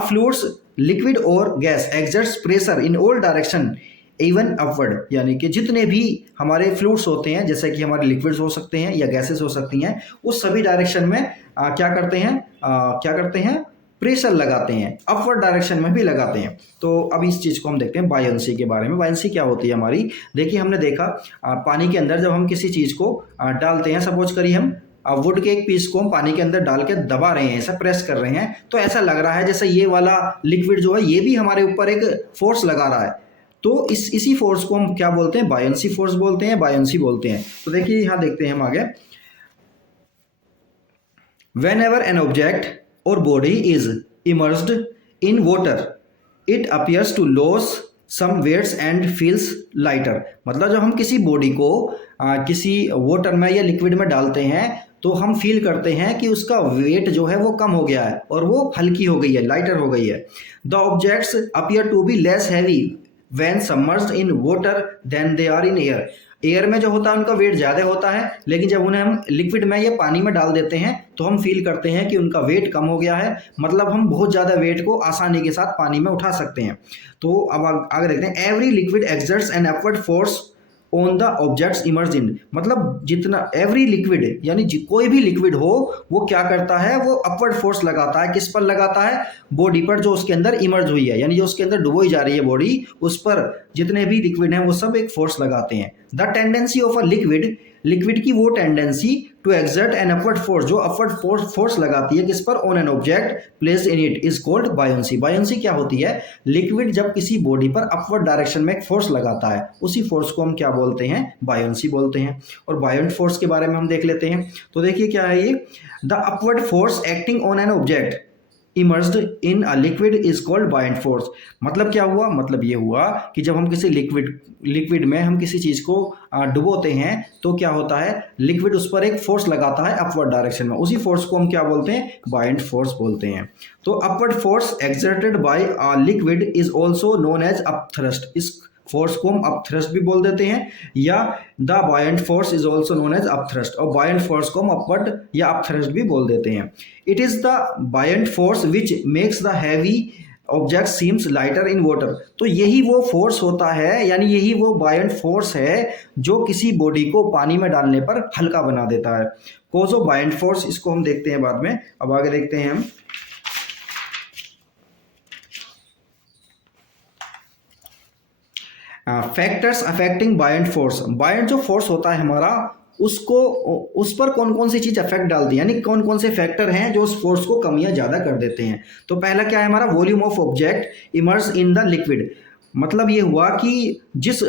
फ्लूइड्स लिक्विड और gas exerts pressure in all direction even upward, यानी कि जितने भी हमारे फ्लूइड्स होते हैं, जैसे कि हमारे लिक्विड्स हो सकते हैं या गैसेस हो सकती हैं, वो सभी डायरेक्शन में क्या करते हैं, प्रेशर लगाते हैं, अपवर्ड डायरेक्शन में भी लगाते हैं। तो अब इस चीज़ को हम देखते हैं बायंसी के बारे में। बायंसी क्या होती है हमारी, देखिए हमने देखा पानी के अंदर जब हम किसी चीज़ को डालते हैं, सपोज करिए हम वुड के एक पीस को हम पानी के अंदर डाल के दबा रहे हैं, ऐसा प्रेस कर रहे हैं, तो ऐसा लग रहा है जैसे ये वाला लिक्विड जो है ये भी हमारे ऊपर एक फोर्स लगा रहा है। तो इसी फोर्स को हम क्या बोलते हैं, बायंसी फोर्स बोलते हैं, बायंसी बोलते हैं। तो देखिए यहाँ देखते हैं हम आगे। Whenever an object or body is immersed in water, it appears to lose some weights and feels lighter। मतलब जब हम किसी बॉडी को किसी वाटर में या लिक्विड में डालते हैं तो हम फील करते हैं कि उसका वेट जो है वो कम हो गया है और वो हल्की हो गई है, लाइटर हो गई है। The objects appear to be less heavy when submerged in water than they are in air। Air में जो होता है उनका वेट ज़्यादा होता है, लेकिन जब उन्हें हम लिक्विड में या पानी में डाल देते हैं तो हम फील करते हैं कि उनका वेट कम हो गया है, मतलब हम बहुत ज़्यादा वेट को आसानी के साथ पानी में उठा सकते हैं। तो अब आगे देखते हैं, every liquid exerts an upward force on the objects emerge in, मतलब जितना एवरी लिक्विड यानी कोई भी लिक्विड हो वो क्या करता है, वो अपवर्ड फोर्स लगाता है। किस पर लगाता है? बॉडी पर जो उसके अंदर इमर्ज हुई है, यानी जो उसके अंदर डुबोई जा रही है बॉडी, उस पर जितने भी लिक्विड हैं वो सब एक फोर्स लगाते हैं। The tendency of a liquid, liquid की वो tendency to exert an upward force, जो अपवर्ड फोर्स लगाती है किस पर? On an object placed in it, is called buoyancy. Buoyancy क्या होती है? लिक्विड जब किसी बॉडी पर अपवर्ड डायरेक्शन में एक फोर्स लगाता है, उसी फोर्स को हम क्या बोलते हैं? बायोंसी बोलते हैं। और बायोंट फोर्स के बारे में हम देख लेते हैं। तो देखिए क्या है ये, the upward force acting on an object immersed in a liquid is called बायोंट force. मतलब क्या हुआ? मतलब ये हुआ कि जब हम किसी लिक्विड में हम किसी चीज़ को डुबोते हैं तो क्या होता है, लिक्विड उस पर एक फोर्स लगाता है अपवर्ड डायरेक्शन में, उसी फोर्स को हम क्या बोलते हैं? बायोंट फोर्स बोलते हैं। तो upward force exerted by a liquid is also known as upthrust, इस फोर्स को हम अपथ्रस्ट भी बोल देते हैं, या the buoyant force is also known as upthrust, और बायोंट फोर्स को हम अपवर्ड या अपथ्रस्ट भी बोल देते हैं। It is the buoyant force which makes the heavy object seems lighter in water. तो यही वो फोर्स होता है, यानी यही वो बायोंट फोर्स है जो किसी बॉडी को पानी में डालने पर हल्का बना देता है। कॉज ऑफ बायोंट फोर्स, इसको हम देखते हैं बाद में। अब आगे देखते हैं हम, फैक्टर्स अफेक्टिंग बायोंट फोर्स। बायोंट जो फोर्स होता है हमारा, उसको उस पर कौन कौन सी चीज अफेक्ट डालती है, यानी कौन कौन से फैक्टर हैं जो उस फोर्स को कम या ज्यादा कर देते हैं। तो पहला क्या है हमारा? Volume of object immerse in the liquid. मतलब ये हुआ कि जिस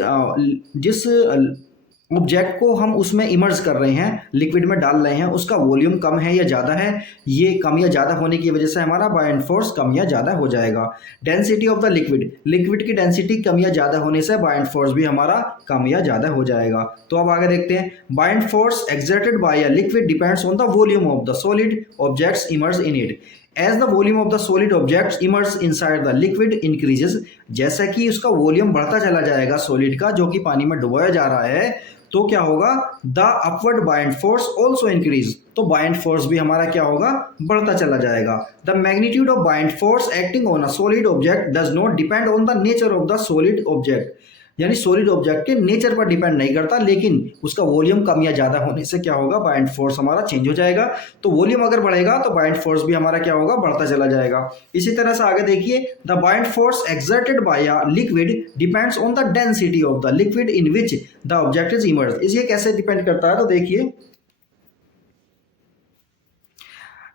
ऑब्जेक्ट को हम उसमें इमर्ज कर रहे हैं, लिक्विड में डाल रहे हैं, उसका वॉल्यूम कम है या ज़्यादा है, ये कम या ज़्यादा होने की वजह से हमारा बायोंट फोर्स कम या ज़्यादा हो जाएगा। Density of the liquid, liquid की डेंसिटी कम या ज़्यादा होने से बायोंट फोर्स भी हमारा कम या ज़्यादा हो जाएगा। तो अब आगे देखते हैं, buoyant force exerted by a liquid depends on the volume of the solid objects emerge in it. As the volume of the solid objects immerse inside the liquid increases, जैसा कि उसका वॉल्यूम बढ़ता चला जाएगा सॉलिड का, जो कि पानी में डुबोया जा रहा है, तो क्या होगा? The upward buoyant force also increase, तो बायोंट फोर्स भी हमारा क्या होगा? बढ़ता चला जाएगा। The magnitude of buoyant force acting on a solid object does not depend on the nature of the solid object, यानी सॉलिड ऑब्जेक्ट के नेचर पर डिपेंड नहीं करता, लेकिन उसका वॉल्यूम कम या ज्यादा होने से क्या होगा? बायोंट फोर्स हमारा चेंज हो जाएगा। तो वॉल्यूम अगर बढ़ेगा तो बायोंट फोर्स भी हमारा क्या होगा? बढ़ता चला जाएगा। इसी तरह से आगे देखिए, the buoyant force exerted by a liquid depends on the density of the liquid in which the object is immersed. ये कैसे डिपेंड करता है? तो देखिए,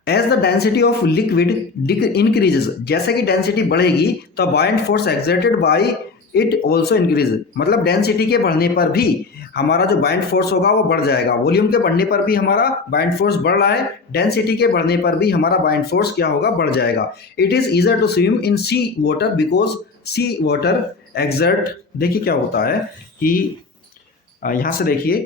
as the density of liquid increases, जैसे कि डेंसिटी बढ़ेगी तो buoyant force exerted by it also increase, मतलब डेंसिटी के बढ़ने पर भी हमारा जो बायोंट फोर्स होगा वो बढ़ जाएगा। वॉल्यूम के बढ़ने पर भी हमारा बायोंट फोर्स बढ़ रहा है, डेंसिटी के बढ़ने पर भी हमारा बायोंट फोर्स क्या होगा? बढ़ जाएगा। It is easier to swim in sea water because sea water exert, देखिए क्या होता है कि यहाँ से देखिए,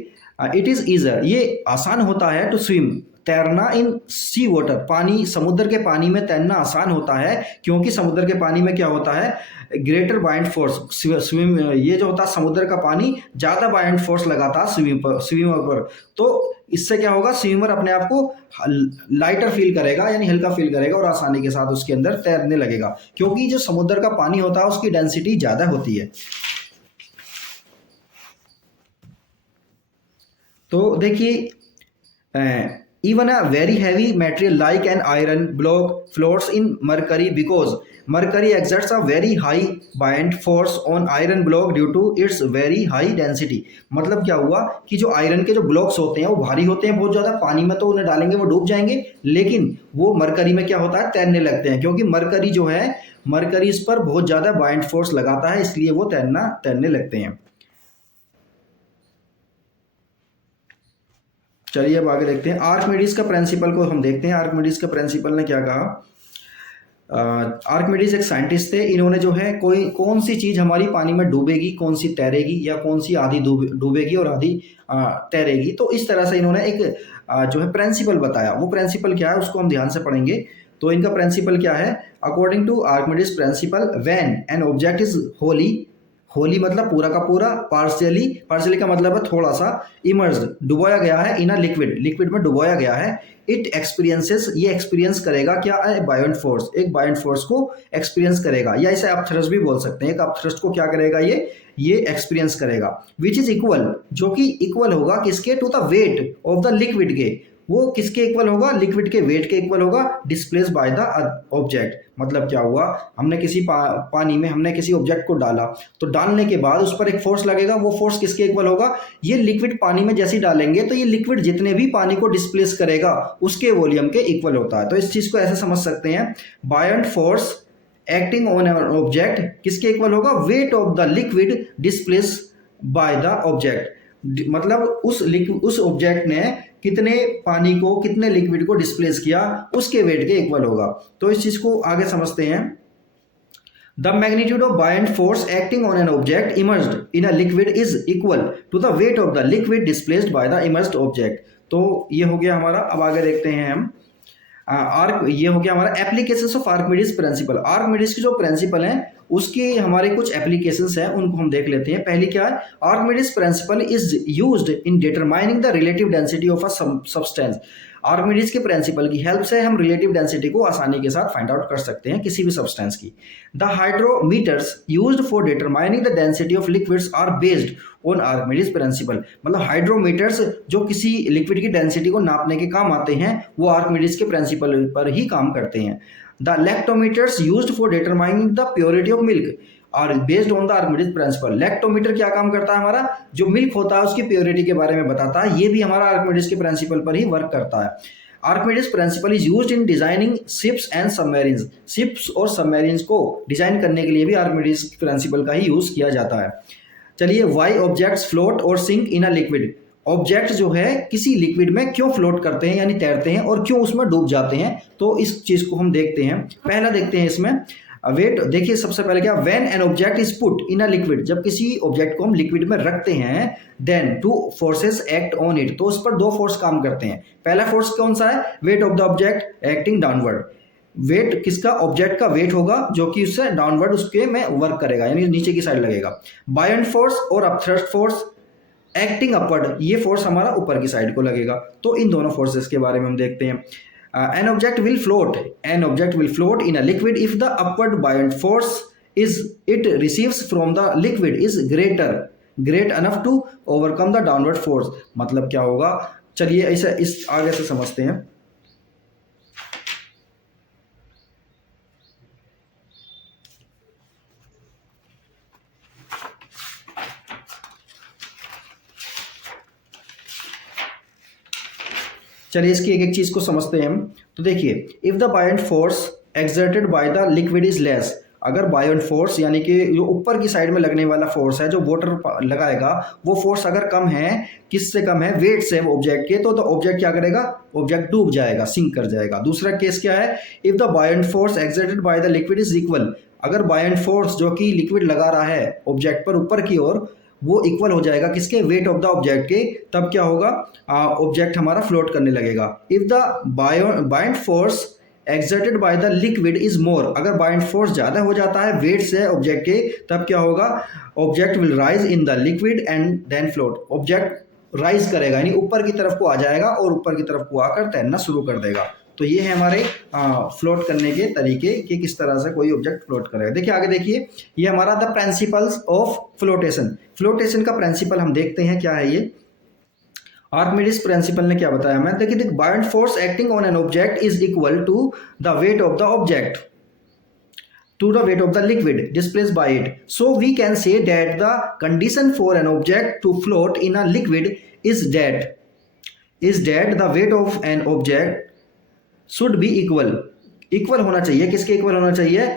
इट इज ईजर, ये आसान होता है, टू स्विम, तैरना, इन सी वाटर, पानी, समुद्र के पानी में तैरना आसान होता है, क्योंकि समुद्र के पानी में क्या होता है? ग्रेटर बायोंट फोर्स, स्विम, ये जो होता है समुद्र का पानी ज़्यादा बायोंट फोर्स लगाता है स्विमर पर। तो इससे क्या होगा? स्विमर अपने आप को लाइटर फील करेगा, यानी हल्का फील करेगा, और आसानी के साथ उसके अंदर तैरने लगेगा, क्योंकि जो समुद्र का पानी होता है उसकी डेंसिटी ज़्यादा होती है। तो देखिए, even a very heavy material like an iron block floats in mercury because mercury exerts a very high buoyant force on iron block due to its very high density। मतलब क्या हुआ कि जो आयरन के जो ब्लॉक्स होते हैं वो भारी होते हैं बहुत ज़्यादा, पानी में तो उन्हें डालेंगे वो डूब जाएंगे, लेकिन वो मरकरी में क्या होता है? तैरने लगते हैं, क्योंकि मरकरी जो है, मरकरी इस पर बहुत ज़्यादा बायोंट फोर्स लगाता है, इसलिए वो तैरने लगते हैं। चलिए अब आगे देखते हैं, आर्किमिडीज का प्रिंसिपल को हम देखते हैं। आर्किमिडीज का प्रिंसिपल ने क्या कहा? आर्किमिडीज एक साइंटिस्ट थे, इन्होंने जो है कौन सी चीज़ हमारी पानी में डूबेगी, कौन सी तैरेगी, या कौन सी आधी डूबेगी और आधी तैरेगी, तो इस तरह से इन्होंने एक जो है प्रिंसिपल बताया। वो प्रिंसिपल क्या है उसको हम ध्यान से पढ़ेंगे। तो इनका प्रिंसिपल क्या है? According to Archimedes principle, when an object is wholly मतलब पूरा का पूरा, पार्शियली, पार्शियली का मतलब है थोड़ा सा, इमर्स्ड डुबोया गया है, इन अ लिक्विड, लिक्विड में डुबोया गया है। इट एक्सपीरियंसेस, ये एक्सपीरियंस करेगा क्या, बायोंट फोर्स, एक बायोंट फोर्स को एक्सपीरियंस करेगा, या इसे आप थ्रस्ट भी बोल सकते हैं। एक आप थ्रस्ट को क्या करेगा, ये एक्सपीरियंस करेगा, विच इज इक्वल, जो कि इक्वल होगा किसके, to the weight of the liquid के, वो किसके इक्वल होगा, लिक्विड के वेट के इक्वल होगा, डिस्प्लेस बाय द ऑब्जेक्ट। मतलब क्या हुआ, हमने किसी पानी में हमने किसी ऑब्जेक्ट को डाला, तो डालने के बाद उस पर एक फोर्स लगेगा, वो फोर्स किसके इक्वल होगा, ये लिक्विड पानी में जैसे डालेंगे तो ये लिक्विड जितने भी पानी को डिस्प्लेस करेगा उसके वॉल्यूम के इक्वल होता है। तो इस चीज को ऐसे समझ सकते हैं, buoyant force acting on an object किसके इक्वल होगा, wait of the liquid displace by the object. मतलब उस ऑब्जेक्ट ने कितने पानी को, कितने लिक्विड को डिस्प्लेस किया, उसके वेट के इक्वल होगा। तो इस चीज को आगे समझते हैं। The magnitude of buoyant force acting on an object immersed in a liquid is equal to the weight of the liquid displaced by the immersed object. तो ये हो गया हमारा। अब आगे देखते हैं हम आर्क, ये हो गया हमारा applications of Archimedes principal. Archimedes की जो प्रिंसिपल है उसके हमारे कुछ एप्लीकेशंस हैं, उनको हम देख लेते हैं। पहली क्या है, Archimedes principal is used in determining the relative density of a substance. Archimedes के प्रिंसिपल की हेल्प से हम रिलेटिव डेंसिटी को आसानी के साथ फाइंड आउट कर सकते हैं किसी भी सब्सटेंस की। The hydrometers used for determining the density of liquids are based on Archimedes principle. मतलब हाइड्रोमीटर्स जो किसी लिक्विड की डेंसिटी को नापने के काम आते हैं वो आर्किमिडीज के प्रिंसिपल पर ही काम करते हैं। The lactometers used for determining the purity of milk are based on the Archimedes principle. Lactometer क्या काम करता है, हमारा जो मिल्क होता है उसकी प्योरिटी के बारे में बताता है, ये भी हमारा आर्किमिडीज के प्रिंसिपल पर ही वर्क करता है। Archimedes principal is used in designing ships and submarines. Ships और सबमरीन्स को डिजाइन करने के लिए भी आर्किमिडीज प्रिंसिपल का ही यूज किया जाता है। चलिए, वाई ऑब्जेक्ट्स फ्लोट और sink in a liquid. Object जो है किसी लिक्विड में क्यों फ्लोट करते हैं यानी तैरते हैं और क्यों उसमें डूब जाते हैं, तो इस चीज को हम देखते हैं। पहला देखते हैं इसमें वेट। देखिए सबसे पहले क्या, when an object is put in a liquid, जब किसी ऑब्जेक्ट को हम लिक्विड में रखते हैं, then two forces act on it, तो उस पर दो फोर्स काम करते हैं। पहला फोर्स कौन सा है, weight of the object acting downward. वेट किसका, ऑब्जेक्ट का वेट होगा जो कि उससे डाउनवर्ड उसके में वर्क करेगा यानी नीचे की साइड लगेगा। बायोंट फोर्स और अपथ्रस्ट फोर्स एक्टिंग अपवर्ड, ये फोर्स हमारा ऊपर की साइड को लगेगा। तो इन दोनों फोर्सेस के बारे में हम देखते हैं। An object will float in a liquid if the upward buoyant force is it receives from the liquid is great enough to overcome the downward force. मतलब क्या होगा, चलिए ऐसे इस आगे से समझते हैं। चलिए इसकी एक एक चीज को समझते हैं हम। तो देखिए, if the buoyant force exerted by the liquid is less, अगर बायोंट फोर्स यानी कि जो ऊपर की साइड में लगने वाला फोर्स है जो वाटर लगाएगा, वो फोर्स अगर कम है, किससे कम है, वेट से ऑब्जेक्ट के, तो ऑब्जेक्ट क्या करेगा, ऑब्जेक्ट डूब जाएगा, सिंक कर जाएगा। दूसरा केस क्या है, if the buoyant force exerted by the liquid is equal, अगर बायोंट फोर्स जो कि लिक्विड लगा रहा है ऑब्जेक्ट पर ऊपर की ओर, वो इक्वल हो जाएगा किसके, वेट ऑफ द ऑब्जेक्ट के, तब क्या होगा, ऑब्जेक्ट हमारा फ्लोट करने लगेगा। If the buoyant force exerted by the liquid is more, अगर बायोंट फोर्स ज्यादा हो जाता है वेट से ऑब्जेक्ट के, तब क्या होगा, object will rise in the liquid and then float, object rise करेगा यानी ऊपर की तरफ को आ जाएगा और ऊपर की तरफ को आकर तैरना शुरू कर देगा। तो ये है हमारे फ्लोट करने के तरीके कि किस तरह से कोई ऑब्जेक्ट फ्लोट करेगा। देखिए आगे देखिए, ये हमारा the principles of flotation. Flotation का प्रिंसिपल हम देखते हैं क्या है ये। आर्किमिडीज प्रिंसिपल ने क्या बताया हमें, देखिए buoyant force acting on an object is equal to the weight of the object to the weight of the liquid displaced by it. So we can say that the condition for an object to float in a liquid is that the weight of an object should be equal होना चाहिए, किसके equal होना चाहिए,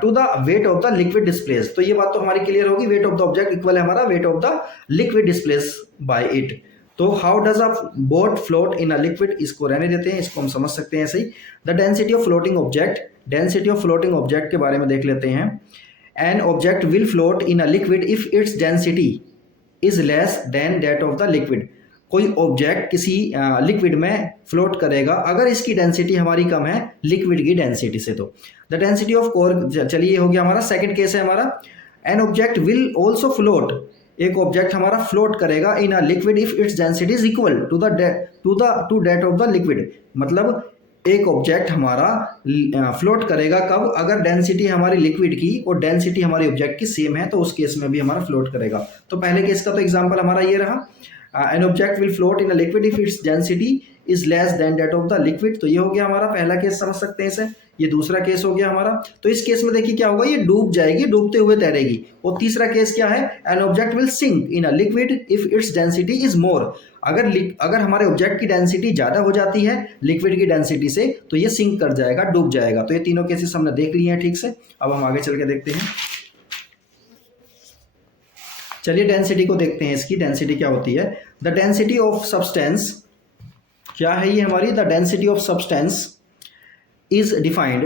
to the weight of the liquid displace. तो ये बात तो हमारी क्लियर होगी, weight of the object equal है हमारा weight of the liquid displace by it. तो how does a boat float in a liquid, इसको रहने देते हैं, इसको हम समझ सकते हैं ऐसे ही। The density of floating object, density of floating object के बारे में देख लेते हैं। An object will float in a liquid if its density is less than that of the liquid. कोई ऑब्जेक्ट किसी लिक्विड में फ्लोट करेगा अगर इसकी डेंसिटी हमारी कम है लिक्विड की डेंसिटी से। तो द डेंसिटी ऑफ कोर, चलिए हो गया हमारा सेकंड केस है हमारा। An object will also float, एक ऑब्जेक्ट हमारा फ्लोट करेगा in a liquid if its density is equal to that of the liquid. मतलब एक ऑब्जेक्ट हमारा फ्लोट करेगा कब, अगर डेंसिटी हमारी लिक्विड की और डेंसिटी हमारी ऑब्जेक्ट की सेम है, तो उस केस में भी हमारा फ्लोट करेगा। तो पहले केस का तो एग्जांपल हमारा ये रहा, N object will float in a liquid if its density is less than that of the liquid. तो ये हो गया हमारा पहला केस, समझ सकते हैं इसे। ये दूसरा केस हो गया हमारा। तो इस केस में देखिए क्या होगा, ये डूब जाएगी, डूबते हुए तैरेगी। और तीसरा केस क्या है, an object will sink in a liquid if its density is more. अगर हमारे ऑब्जेक्ट की डेंसिटी ज्यादा हो जाती है लिक्विड की डेंसिटी से, तो ये सिंक कर जाएगा, डूब जाएगा। तो ये तीनों केसेस हमने देख लिए हैं ठीक से। अब हम आगे चल के देखते हैं। चलिए डेंसिटी को देखते हैं, इसकी डेंसिटी क्या होती है। द डेंसिटी ऑफ सब्सटेंस, क्या है ये हमारी, the density of substance is defined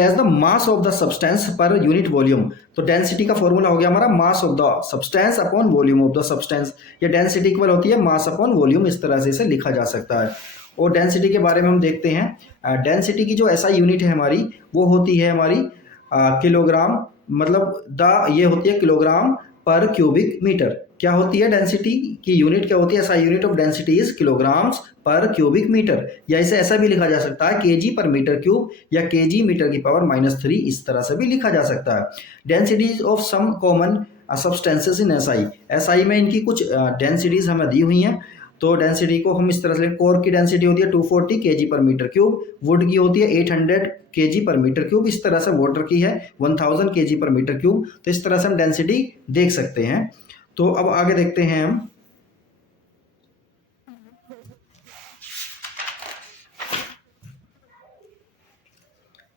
as the mass of the substance per unit volume. तो डेंसिटी का फॉर्मूला हो गया हमारा mass of the substance upon volume of the substance. ये डेंसिटी इक्वल होती है मास अपॉन वॉल्यूम, इस तरह से इसे लिखा जा सकता है। और डेंसिटी के बारे में हम देखते हैं। डेंसिटी की जो ऐसा यूनिट है हमारी, वो होती है हमारी किलोग्राम, मतलब ये होती है किलोग्राम पर क्यूबिक मीटर। क्या होती है डेंसिटी की यूनिट, क्या होती है, ऐसा unit of density is kilograms पर क्यूबिक मीटर। या इसे ऐसा भी लिखा जा सकता है केजी पर मीटर क्यूब, या केजी मीटर की पावर -3, इस तरह से भी लिखा जा सकता है। Density of some common substances in SI, SI में इनकी कुछ डेंसिटीज हमें दी हुई हैं। तो डेंसिटी को हम इस तरह से, कोर की डेंसिटी होती है 240 KG per metre cube, would की होती है 800 केजी पर मीटर क्यूब, इस तरह से वाटर की है 1000 केजी पर मीटर क्यूब। तो इस तरह से हम डेंसिटी देख सकते हैं। तो अब आगे देखते हैं हम।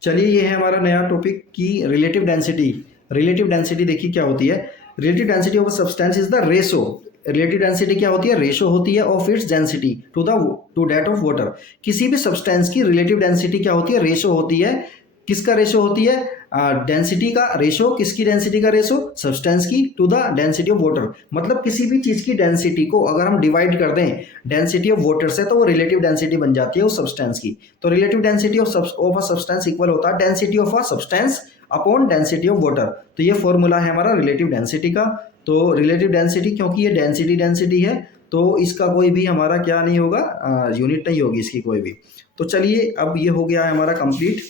चलिए ये है हमारा नया टॉपिक की रिलेटिव डेंसिटी। रिलेटिव डेंसिटी देखिए क्या होती है। Relative density of substance is the ratio. Relative density क्या होती है, रेशो होती है of its density to that of water. किसी भी सब्सटेंस की रिलेटिव डेंसिटी क्या होती है, रेशो होती है। किसका रेशो होती है, डेंसिटी का रेशो। किसकी डेंसिटी का रेशो, सब्सटेंस की to the density of water. मतलब किसी भी चीज की डेंसिटी को अगर हम डिवाइड कर दें डेंसिटी ऑफ वाटर से, तो वो रिलेटिव डेंसिटी बन जाती है उस सब्सटेंस की। तो relative density of a substance equal होता है density of a substance upon density of water. तो ये फॉर्मूला है हमारा रिलेटिव डेंसिटी का। तो रिलेटिव डेंसिटी, क्योंकि ये डेंसिटी है, तो इसका कोई भी हमारा क्या नहीं होगा, यूनिट नहीं होगी इसकी कोई भी। तो चलिए अब ये हो गया है हमारा कंप्लीट।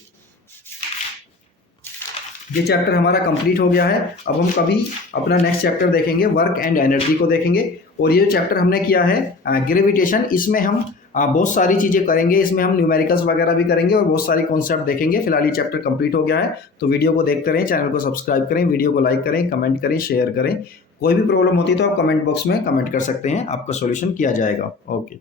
ये चैप्टर हमारा कंप्लीट हो गया है। अब हम कभी अपना नेक्स्ट चैप्टर देखेंगे, वर्क एंड एनर्जी को देखेंगे। और ये चैप्टर हमने किया है ग्रेविटेशन। इसमें हम बहुत सारी चीज़ें करेंगे, इसमें हम न्यूमेरिकल्स वगैरह भी करेंगे और बहुत सारी कॉन्सेप्ट देखेंगे। फिलहाल ये चैप्टर कंप्लीट हो गया है। तो वीडियो को देखते रहें, चैनल को सब्सक्राइब करें, वीडियो को लाइक करें, कमेंट करें, शेयर करें। कोई भी प्रॉब्लम होती है तो आप कमेंट बॉक्स में कमेंट कर सकते हैं, आपका सॉल्यूशन किया जाएगा। ओके।